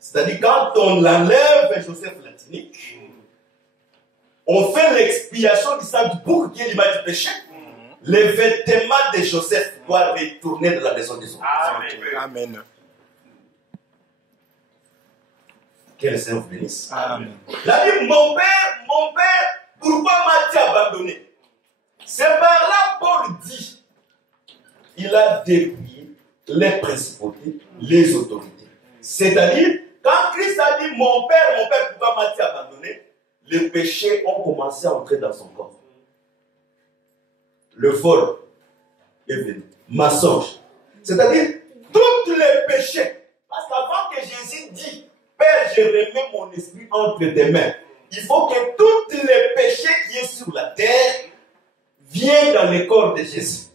C'est-à-dire, quand on enlève Joseph latinique, on fait l'expiation du sang du bouc qui est l'image du péché. Les vêtements de Joseph doivent retourner dans la maison des hommes. Amen. Amen. Que le Seigneur vous bénisse. Amen. Il a dit, mon père, pourquoi m'as-tu abandonné? C'est par là Paul dit, il a dépouillé les principautés, les autorités. C'est-à-dire, quand Christ a dit, mon père, pourquoi m'as-tu abandonné? Les péchés ont commencé à entrer dans son corps. Le vol est venu, mensonge. C'est-à-dire, tous les péchés. Parce qu'avant que Jésus dit, Père, je remets mon esprit entre tes mains, il faut que tous les péchés qui sont sur la terre viennent dans le corps de Jésus.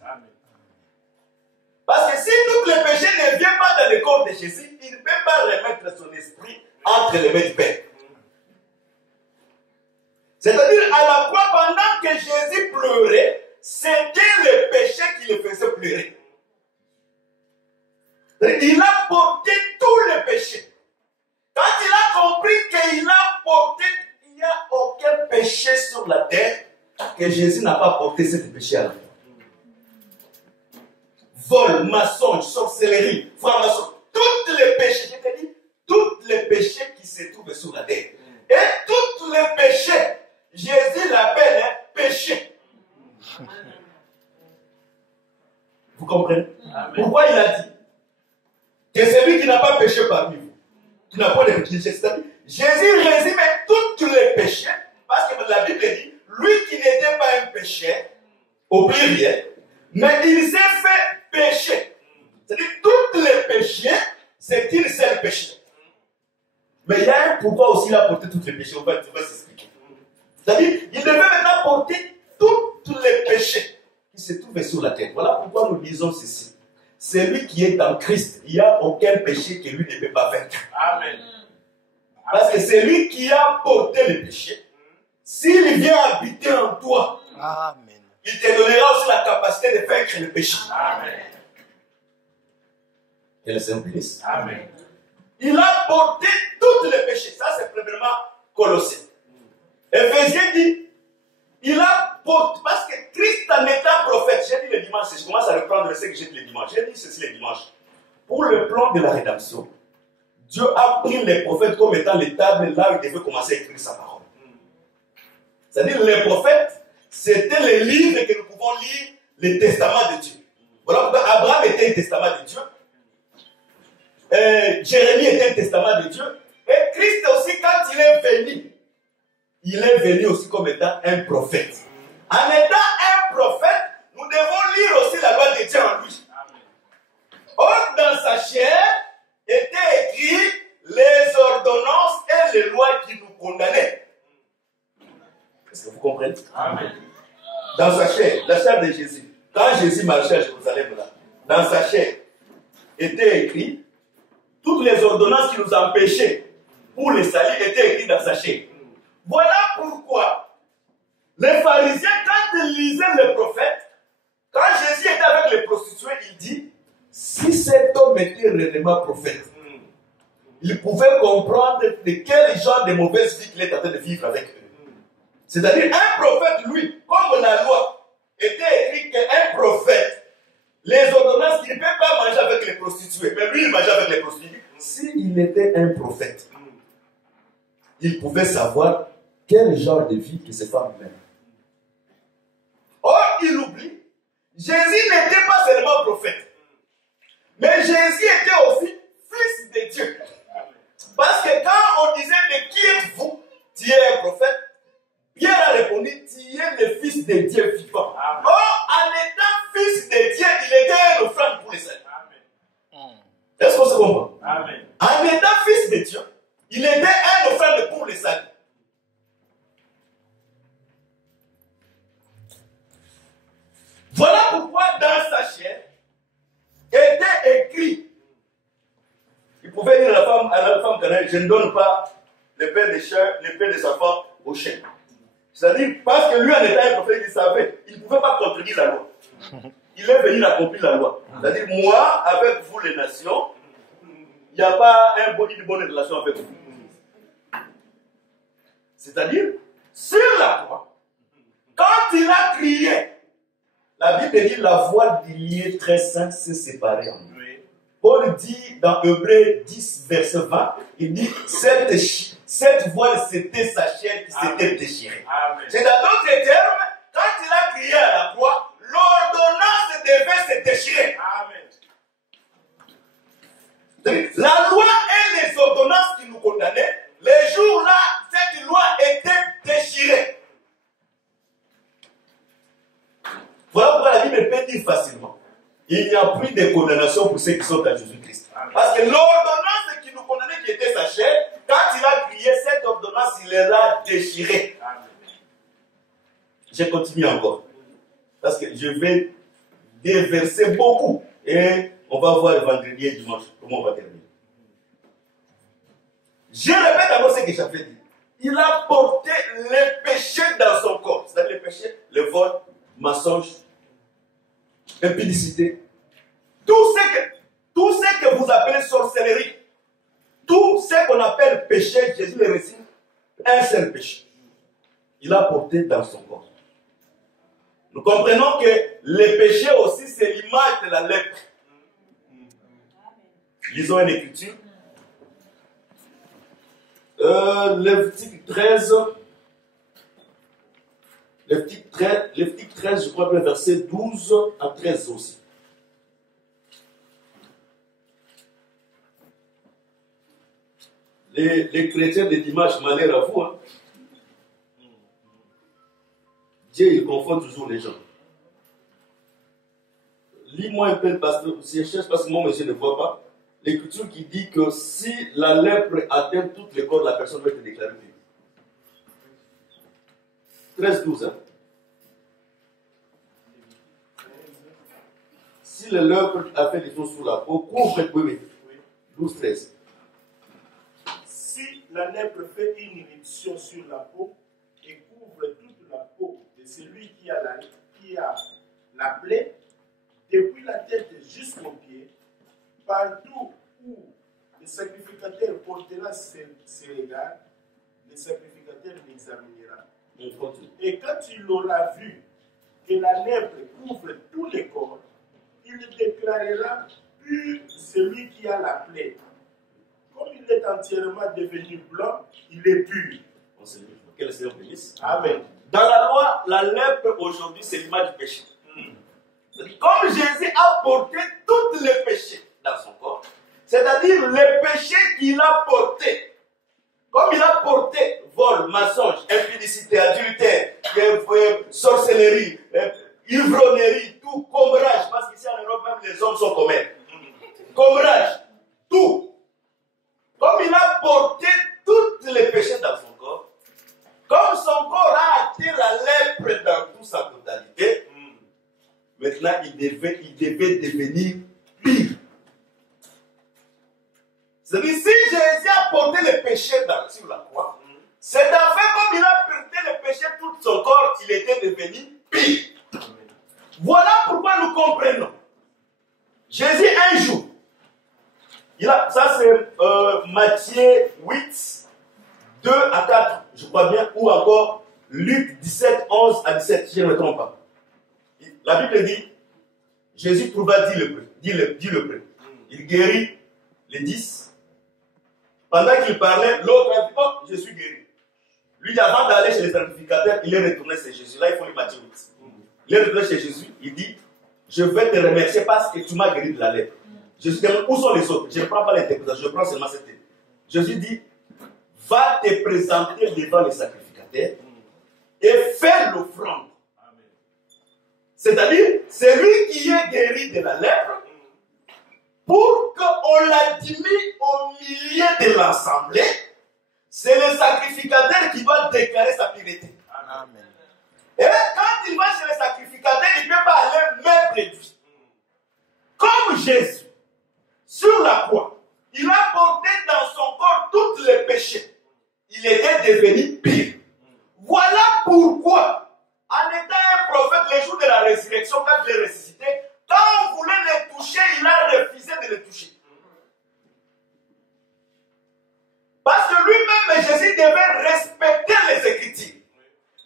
Parce que si tous les péchés ne viennent pas dans le corps de Jésus, il ne peut pas remettre son esprit entre les mains du Père. C'est-à-dire, à la croix, pendant que Jésus pleurait, c'était le péché qui le faisait pleurer. Il a porté tous les péchés. Quand il a compris qu'il a porté, il n'y a aucun péché sur la terre que Jésus n'a pas porté ce péché à la croix. Vol, mensonge, sorcellerie, franc-maçon, tous les péchés, je te dis, tous les péchés qui se trouvent sur la terre. Et tous les péchés, Jésus l'appelle péché. Vous comprenez? Amen. Pourquoi il a dit que celui qui n'a pas péché parmi vous, qui n'a pas de péché, c'est-à-dire Jésus résume tous les péchés, parce que la Bible dit, lui qui n'était pas un péché, au pluriel, mais il s'est fait péché. C'est-à-dire tous les péchés, c'est un seul péché. Mais il y a un pourquoi aussi il a porté tous les péchés, on va s'expliquer. C'est-à-dire, il devait maintenant porter tous les péchés qui se trouvent sur la terre. Voilà pourquoi nous disons ceci. Celui qui est en Christ, il n'y a aucun péché que lui ne peut pas vaincre. Amen. Parce que c'est lui qui a porté le péché. S'il vient habiter en toi, amen, il te donnera aussi la capacité de vaincre le péché. Amen. Que le Seigneur bénisse. Amen. Il a porté tous les péchés. Ça, c'est premièrement Colossiens. Éphésiens dit, il a porté, parce que Christ en étant prophète, j'ai dit le dimanche, je commence à reprendre ce que j'ai dit le dimanche. J'ai dit ceci le dimanche. Pour le plan de la rédemption, Dieu a pris les prophètes comme étant les tables là où il devait commencer à écrire sa parole. C'est-à-dire, les prophètes, c'était les livres que nous pouvons lire, le testament de Dieu. Voilà pourquoi Abraham était un testament de Dieu. Jérémie était un testament de Dieu. Et Christ aussi, quand il est venu aussi comme étant un prophète. En étant un prophète, nous devons lire aussi la loi de Dieu en lui. Or, dans sa chair, étaient écrites les ordonnances et les lois qui nous condamnaient. Est-ce que vous comprenez? Amen. Dans sa chair, la chair de Jésus, quand Jésus marchait à Jérusalem, là, dans sa chair, étaient écrites toutes les ordonnances qui nous empêchaient pour le salut étaient écrites dans sa chair. Voilà pourquoi les pharisiens, quand ils lisaient les prophètes, quand Jésus était avec les prostituées, il dit, si cet homme était réellement prophète, il pouvait comprendre de quel genre de mauvaise vie qu'il est en train de vivre avec eux. C'est-à-dire, un prophète, lui, comme la loi était écrite qu'un prophète, les ordonnances, il ne peut pas manger avec les prostituées, mais lui, il mangeait avec les prostituées. S'il était un prophète, il pouvait savoir quel genre de vie que ces femmes mènent. Or, il oublie, Jésus n'était pas seulement prophète, mais Jésus était aussi fils de Dieu. Parce que quand on disait mais qui êtes-vous? Tu es un prophète. Pierre a répondu, tu es le fils de Dieu vivant. Or, en étant fils de Dieu, il était un offrande pour les saints. Est-ce qu'on se comprend? Amen. En étant fils de Dieu, il était un offrande pour les saints. Voilà pourquoi dans sa chair était écrit, il pouvait dire à la femme cananéenne, je ne donne pas le pain des enfants aux chiens. C'est-à-dire, parce que lui, en étant un prophète, il savait, il ne pouvait pas contredire la loi. Il est venu accomplir la loi. C'est-à-dire, moi, avec vous les nations, il n'y a pas une bonne relation avec vous. C'est-à-dire, sur la croix, quand il a crié, la Bible dit la voix du lieu très saint s'est séparée en deux. Paul dit dans Hébreux 10, verset 20, il dit cette voix, c'était sa chair qui s'était déchirée. C'est dans d'autres termes, quand il a crié à la croix, l'ordonnance devait se déchirer. La loi et les ordonnances qui nous condamnaient, les jours-là, cette loi était déchirée. Voilà pourquoi la Bible peut dire facilement. Il n'y a plus de condamnation pour ceux qui sont en Jésus-Christ. Parce que l'ordonnance qui nous condamnait, qui était sa chair, quand il a crié cette ordonnance, il l'a déchirée. Je continue encore. Parce que je vais déverser beaucoup. Et on va voir vendredi et dimanche comment on va terminer. Je répète d'abord ce que j'avais dit. Il a porté les péchés dans son corps. C'est-à-dire les péchés, le vol, mensonge, impudicité. Tout ce que vous appelez sorcellerie, tout ce qu'on appelle péché, Jésus le récite, un seul péché. Il a porté dans son corps. Nous comprenons que le péché aussi, c'est l'image de la lèpre. Lisons une écriture. Lévitique 13. Lévitique 13, je crois que le verset 12 à 13 aussi. Les chrétiens de dimanche, malheur à vous. Hein. Dieu, il confond toujours les gens. Lis-moi un peu le pasteur, si je cherche parce que moi, monsieur ne voit pas. L'écriture qui dit que si la lèpre atteint tout le corps, la personne va être déclarée pure. 13-12. Hein? Si la lèpre a fait des choses sur la peau, couvre, oui. 12-13. Si la lèpre fait une éruption sur la peau et couvre toute la peau de celui qui a la plaie, depuis la tête jusqu'aux pieds, partout où le sacrificateur portera ses regards, le sacrificateur l'examinera. Et quand il aura vu que la lèpre couvre tous les corps, il déclarera pur celui qui a la plaie. Comme il est entièrement devenu blanc, il est pur. Que le Seigneur bénisse. Amen. Dans la loi, la lèpre aujourd'hui, c'est l'image du péché. Comme Jésus a porté tous les péchés dans son corps, c'est-à-dire les péchés qu'il a portés, comme il a porté vol, mensonge, impudicité, adultère, sorcellerie, ivrognerie, tout, commérage, parce qu'ici en Europe, même les hommes sont commères. Commérage, tout. Comme il a porté tous les péchés dans son corps, comme son corps a été la lèpre dans toute sa totalité, maintenant il devait devenir pire. C'est-à-dire, si Jésus a porté les péchés sur la croix, c'est en fait comme il a porté les péchés tout son corps, il était devenu pire. Voilà pourquoi nous comprenons. Jésus, un jour, ça c'est Matthieu 8, 2 à 4, je crois bien, ou encore Luc 17, 11 à 17, si je ne me trompe pas. La Bible dit, Jésus trouva 10 lépreux. Il guérit les 10. Pendant qu'il parlait, l'autre a dit, oh, je suis guéri. Lui, avant d'aller chez les sacrificateurs, il est retourné chez Jésus. Là, il faut lui Matthieu 8. Il est retourné chez Jésus, il dit, je vais te remercier parce que tu m'as guéri de la lèpre. Jésus demande, où sont les autres? Je ne prends pas l'interprétation, je prends seulement cette tête. Jésus dit, va te présenter devant les sacrificateurs et fais l'offrande. C'est-à-dire, celui qui est guéri de la lèpre, pour qu'on l'admire au milieu de l'assemblée, c'est le sacrificateur qui va déclarer sa pureté. Amen. Et quand il va chez le sacrificateur, il ne peut pas aller mettre lui. Comme Jésus, sur la croix, il a porté dans son corps tous les péchés. Il était devenu pire. Voilà pourquoi, en étant un prophète, le jour de la résurrection, quand il est ressuscité, quand on voulait le toucher, il a refusé de le toucher. Parce que lui-même, Jésus devait respecter les Écritures.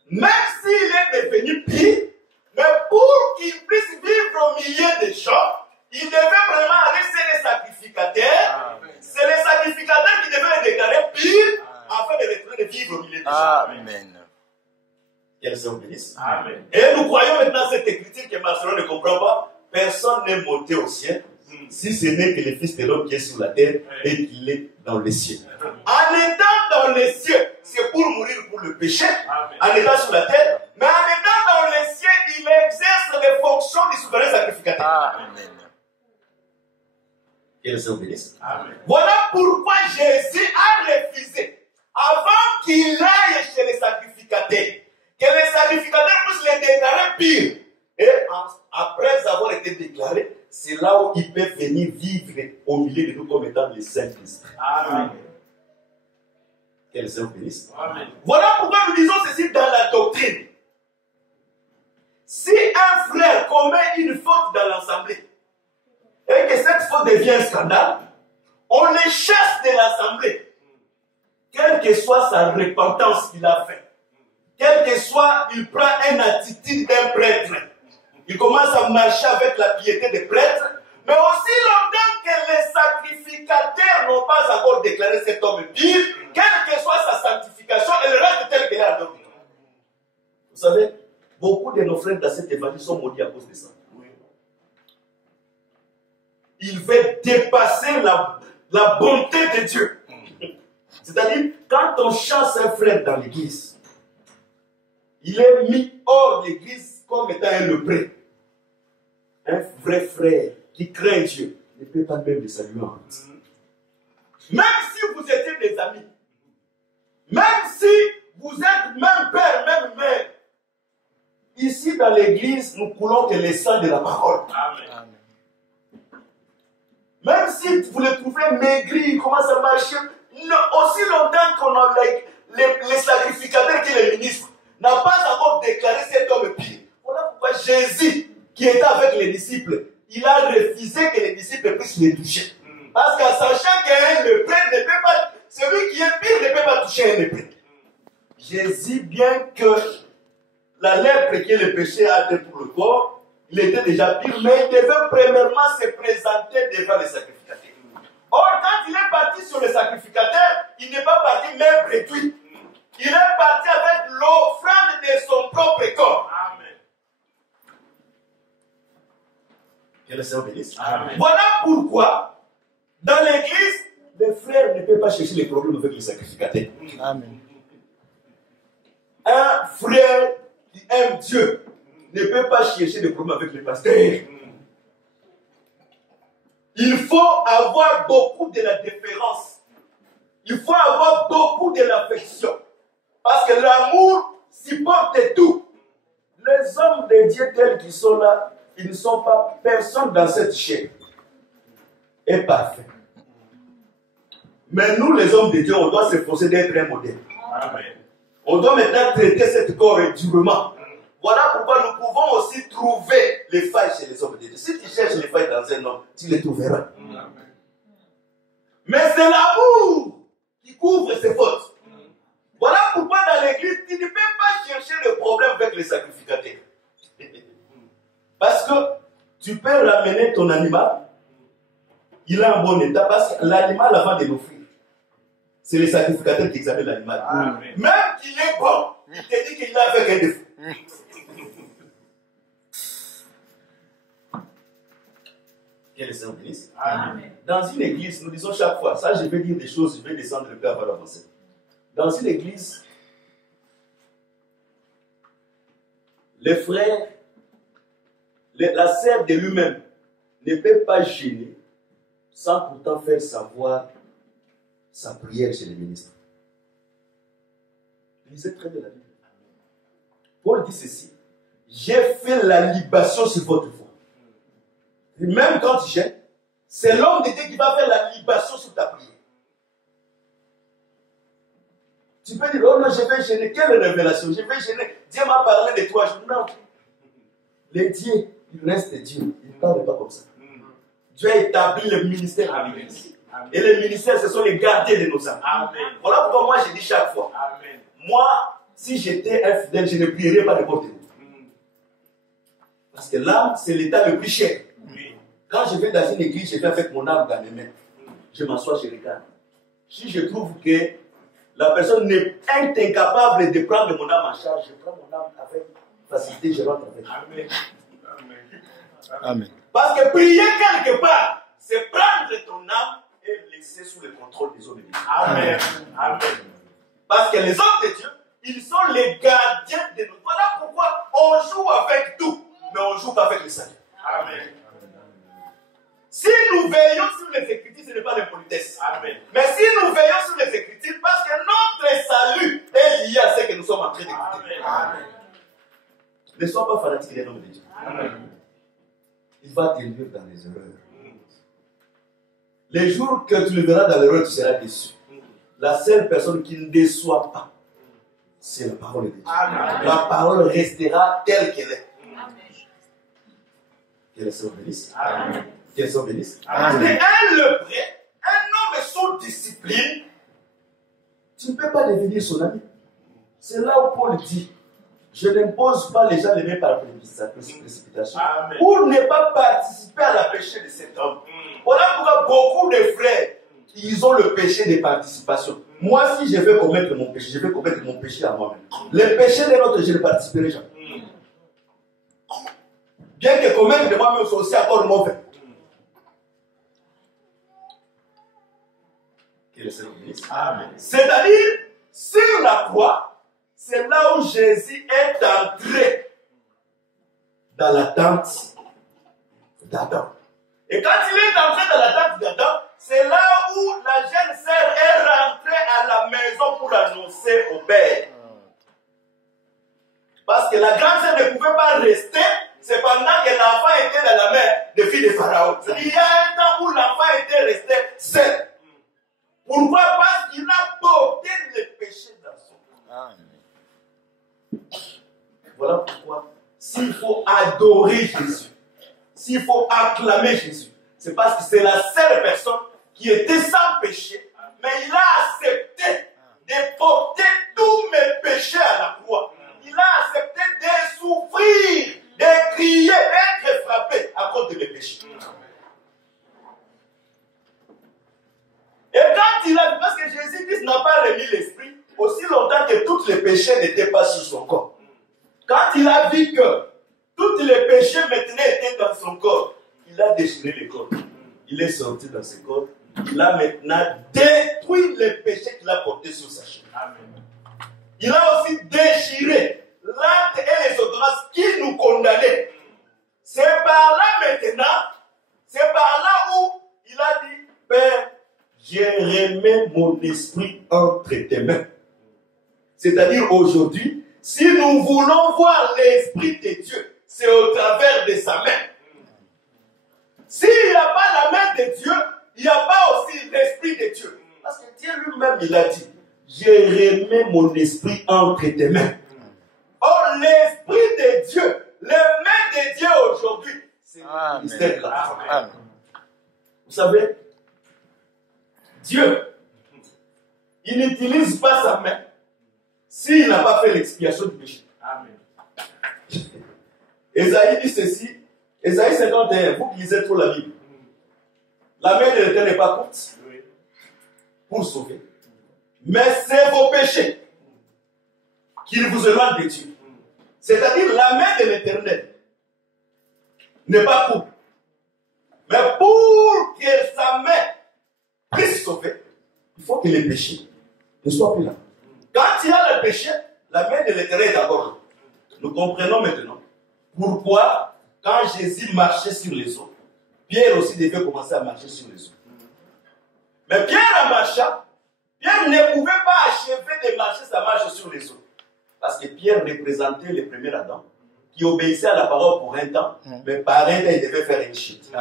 Même s'il est devenu pire, mais pour qu'il puisse vivre au milieu des gens, il devait vraiment aller chez les sacrificateurs. C'est les sacrificateurs qui devaient le déclarer pire afin de retourner de vivre au milieu des gens. Amen. Qu'elle se bénisse. Amen. Et nous croyons maintenant cette écriture que Marcelon ne comprend pas. Personne n'est monté au ciel si ce n'est que le Fils de l'homme qui est sur la terre et qu'il est dans les cieux. En étant dans les cieux, c'est pour mourir pour le péché, en étant sur la terre, mais en étant dans les cieux, il exerce les fonctions du souverain sacrificateur. Amen. Qu'elle se bénisse. Amen. Voilà pourquoi Jésus a refusé, avant qu'il aille chez les sacrificateurs, que les sacrificateurs puissent les déclarer pire. Et après avoir été déclaré, c'est là où ils peuvent venir vivre au milieu de nous comme étant les saints Christ. Amen. Qu'elle se bénisse. Amen. Voilà pourquoi nous disons ceci dans la doctrine. Si un frère commet une faute dans l'assemblée et que cette faute devient un scandale, on le chasse de l'assemblée. Quelle que soit sa repentance qu'il a faite, quel que soit, il prend une attitude d'un prêtre. Il commence à marcher avec la piété des prêtres, mais aussi longtemps que les sacrificateurs n'ont pas encore déclaré cet homme pire, quelle que soit sa sanctification, elle reste telle qu'elle est à l'homme. Vous savez, beaucoup de nos frères dans cet évangile sont maudits à cause de ça. Il veut dépasser la bonté de Dieu. C'est-à-dire, quand on chasse un frère dans l'église, il est mis hors de l'église comme étant un lepreux. Un vrai frère qui craint Dieu ne peut pas même le saluer en honte. Même si vous étiez des amis, même si vous êtes même père, même mère, ici dans l'église, nous coulons que le sang de la parole. Amen. Même si vous le trouvez maigri, il commence à marcher, aussi longtemps qu'on a les sacrificateurs qui les ministres n'a pas encore déclaré cet homme pire. Voilà pourquoi Jésus, qui était avec les disciples, il a refusé que les disciples puissent les toucher. Parce qu'en sachant qu'un lépreux ne peut pas, celui qui est pire ne peut pas toucher un lépreux. Jésus, bien que la lèpre qui est le péché a été pour le corps, il était déjà pire, mais il devait premièrement se présenter devant les sacrificateurs. Or, quand il est parti sur les sacrificateurs, il n'est pas parti même réduit. Il est parti avec l'offrande de son propre corps. Amen. Que le Seigneur bénisse. Amen. Voilà pourquoi, dans l'église, les frères ne peuvent pas chercher les problèmes avec les sacrificateurs. Amen. Un frère qui aime Dieu ne peut pas chercher des problèmes avec les pasteurs. Il faut avoir beaucoup de la déférence. Il faut avoir beaucoup de l'affection. Parce que l'amour supporte tout. Les hommes de Dieu tels qu'ils sont là, ils ne sont pas personne dans cette chair est parfait. Mais nous, les hommes de Dieu, on doit s'efforcer d'être un modèle. Amen. On doit maintenant traiter cette corps durement. Voilà pourquoi nous pouvons aussi trouver les failles chez les hommes de Dieu. Si tu cherches les failles dans un homme, tu les trouveras. Amen. Mais c'est l'amour qui couvre ses fautes. Voilà pourquoi dans l'église, tu ne peux pas chercher le problème avec les sacrificateurs. Parce que tu peux ramener ton animal, il est en bon état, parce que l'animal avant de l'offrir, c'est les sacrificateurs qui examinent l'animal. Amen. Même qu'il est bon, il te dit qu'il a avec un défaut. Seigneur bénisse. Amen. Dans une église, nous disons chaque fois, ça je vais dire des choses, je vais descendre le peu avant d'avancer. Dans une église, les frères, la sœur de lui-même ne peut pas gêner sans pourtant faire savoir sa prière chez les ministres. Lisez très bien la Bible. Paul dit ceci: j'ai fait la libation sur votre foi. Et même quand tu gênes, c'est l'homme de Dieu qui va faire la libation sur ta prière. Tu peux dire, oh non, je vais gêner. Quelle révélation? Je vais gêner. Dieu m'a parlé de toi. Je dis, non. Les dieux, il reste Dieu. Il ne parle pas comme ça. Dieu a établi le ministère à l'église. Et les ministères, ce sont les gardiens de nos âmes. Amen. Voilà pourquoi moi, je dis chaque fois, Amen. moi, si j'étais infidèle, je ne prierais pas n'importe où. Parce que l'âme, c'est l'état le plus cher. Oui. Quand je vais dans une église, je vais avec mon âme dans mes mains. Je m'assois, je regarde. Si je trouve que la personne est incapable de prendre mon âme en charge, je prends mon âme avec facilité, je rentre avec. Amen. Amen. Amen. Parce que prier quelque part, c'est prendre ton âme et laisser sous le contrôle des hommes de Dieu. Amen. Amen. Parce que les hommes de Dieu, ils sont les gardiens de nous. Voilà pourquoi on joue avec tout, mais on ne joue pas avec le salut. Amen. Si nous veillons sur les Écritures, ce n'est pas l'impolitesse. Amen. Mais si nous veillons sur les Écritures, parce que notre salut est lié à ce que nous sommes en train d'écouter. Amen. Ne sois pas fanatique des hommes de Dieu. Amen. Il va t'élever dans les erreurs. Les jours que tu le verras dans l'erreur, tu seras déçu. La seule personne qui ne déçoit pas, c'est la parole de Dieu. Amen. La parole restera telle qu'elle est. Qu'elle soit bénisse. Amen. Qu'elle soit bénisse. Amen. C'est un lepreux, un homme sous discipline. Tu ne peux pas devenir son ami. C'est là où Paul dit: je n'impose pas les gens les mains par précipitation. Amen. Pour ne pas participer à la péché de cet homme. Voilà pourquoi beaucoup de frères, ils ont le péché de participation. Moi, si je vais commettre mon péché, je vais commettre mon péché à moi-même. Le péché de l'autre, je ne participerai jamais. Bien que commettre de moi-même soit aussi encore mauvais. Que le Seigneur bénisse. Amen. C'est-à-dire, sur la croix, c'est là où Jésus est entré dans la tente d'Adam. Et quand il est entré dans la tente d'Adam, c'est là où la jeune sœur est rentrée à la maison pour annoncer au père. Parce que la grande sœur ne pouvait pas rester, c'est pendant que l'enfant était dans la main des filles de Pharaon. Il y a un temps où l'enfant était resté seul. Pourquoi? Parce qu'il a porté le péché dans son cœur. Voilà pourquoi, s'il faut adorer Jésus, s'il faut acclamer Jésus, c'est parce que c'est la seule personne qui était sans péché, mais il a accepté de porter tous mes péchés à la croix. Il a accepté de souffrir, de crier, d'être frappé à cause de mes péchés. Et quand il a, parce que Jésus-Christ n'a pas remis l'esprit aussi longtemps que tous les péchés n'étaient pas sur son corps. Quand il a vu que tous les péchés maintenant étaient dans son corps, il a déchiré le corps. Il est sorti dans ce corps. Il a maintenant détruit les péchés qu'il a portés sur sa chair. Il a aussi déchiré l'acte et les ordonnances qui nous condamnaient. C'est par là maintenant, c'est par là où il a dit: Père, j'ai remis mon esprit entre tes mains. C'est-à-dire aujourd'hui, si nous voulons voir l'esprit de Dieu, c'est au travers de sa main. S'il n'y a pas la main de Dieu, il n'y a pas aussi l'esprit de Dieu. Parce que Dieu lui-même, il a dit: j'ai remis mon esprit entre tes mains. Or, l'esprit de Dieu, les mains de Dieu aujourd'hui, c'est le ministère de la foi. Vous savez, Dieu, il n'utilise pas sa main s'il n'a pas fait l'expiation du péché. Amen. Ésaïe dit ceci, Ésaïe 51, vous qui lisez trop la Bible. La main de l'Éternel n'est pas courte pour sauver, mais c'est vos péchés qui vous éloignent de Dieu. C'est-à-dire la main de l'Éternel n'est pas courte Mais pour que sa main puisse sauver, il faut que le péché ne soit plus là. Quand il y a le péché, la main de l'Éternel est d'abord là. Nous comprenons maintenant pourquoi, quand Jésus marchait sur les eaux, Pierre aussi devait commencer à marcher sur les eaux. Mais Pierre en marchant, Pierre ne pouvait pas achever de marcher sa marche sur les eaux. Parce que Pierre représentait le premier Adam, qui obéissait à la parole pour un temps, mais par un temps, il devait faire une chute.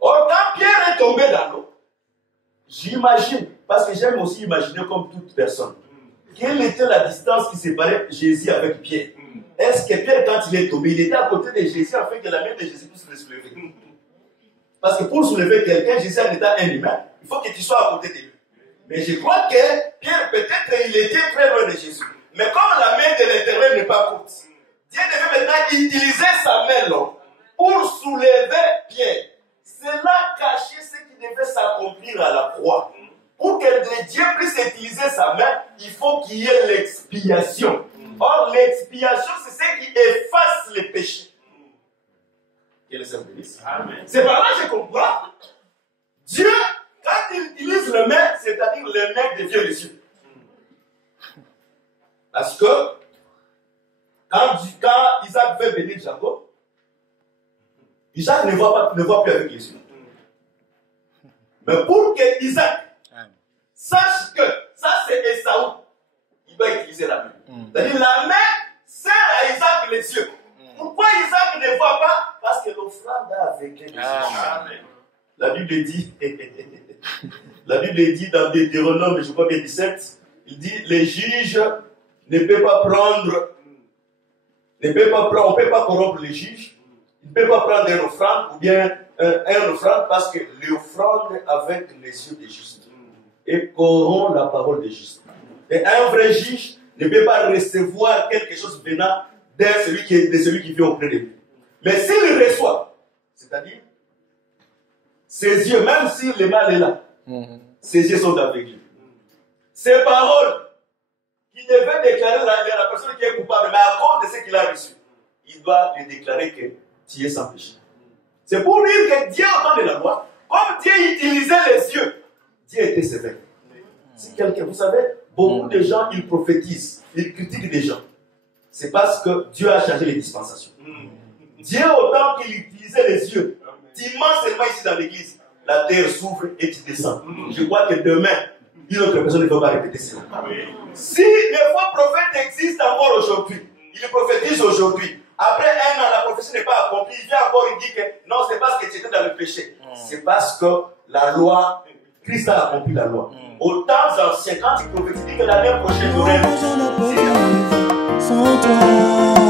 Or, quand Pierre est tombé dans l'eau, j'imagine, parce que j'aime aussi imaginer comme toute personne, quelle était la distance qui séparait Jésus avec Pierre? Est-ce que Pierre, quand il est tombé, il était à côté de Jésus afin que la main de Jésus puisse le soulever? Parce que pour soulever quelqu'un, Jésus en étant un humain, il faut que tu sois à côté de lui. Mais je crois que Pierre, peut-être, il était très loin de Jésus. Mais comme la main de l'Éternel n'est pas courte, Dieu devait maintenant utiliser sa main là pour soulever Pierre. Cela cachait ce qui devait s'accomplir à la croix. Pour que Dieu puisse utiliser sa main, il faut qu'il y ait l'expiation. Or, l'expiation, c'est ce qui efface les péchés. Que le Seigneur bénisse. C'est par là que je comprends. Dieu, quand il utilise le main, c'est-à-dire le main de Dieu les cieux. Parce que, quand Isaac veut bénir Jacob, Isaac ne voit plus avec les yeux. Mais pour que Isaac sache que ça c'est Esaü, il doit utiliser la main. C'est-à-dire la main sert à Isaac les yeux. Pourquoi Isaac ne voit pas? Parce que l'offrande a avec les yeux. La Bible dit, dans Deutéronome, je crois bien 17, il dit les juges ne peuvent pas prendre, on ne peut pas corrompre les juges, ils ne peuvent pas prendre une offrande ou bien un offrande parce que l'offrande avec les yeux des justes et corrompt la parole des justes. Et un vrai juge ne peut pas recevoir quelque chose venant de celui qui vient auprès de lui. Mais s'il reçoit, c'est-à-dire ses yeux, même si le mal est là, ses yeux sont aveugles. Ces paroles qui devaient déclarer la personne qui est coupable, mais à cause de ce qu'il a reçu, il doit lui déclarer que tu es sans péché. C'est pour dire que Dieu, au temps de la loi, comme Dieu utilisait les yeux, Dieu était sévère. Si quelqu'un, vous savez, beaucoup de gens, ils prophétisent, ils critiquent des gens. C'est parce que Dieu a changé les dispensations. Dieu, autant qu'il utilisait les yeux, seulement ici dans l'église, la terre s'ouvre et tu descends. Je crois que demain, une autre personne ne peut pas répéter cela. Si les faux prophètes existent encore aujourd'hui, ils prophétisent aujourd'hui. Après un an, la prophétie n'est pas accomplie. Il vient encore, il dit que non, c'est parce que tu étais dans le péché. C'est parce que la loi, Christ a accompli la loi. Aux temps anciens, quand il prophétise, dit que l'année prochaine, je ne peux vivre sans toi.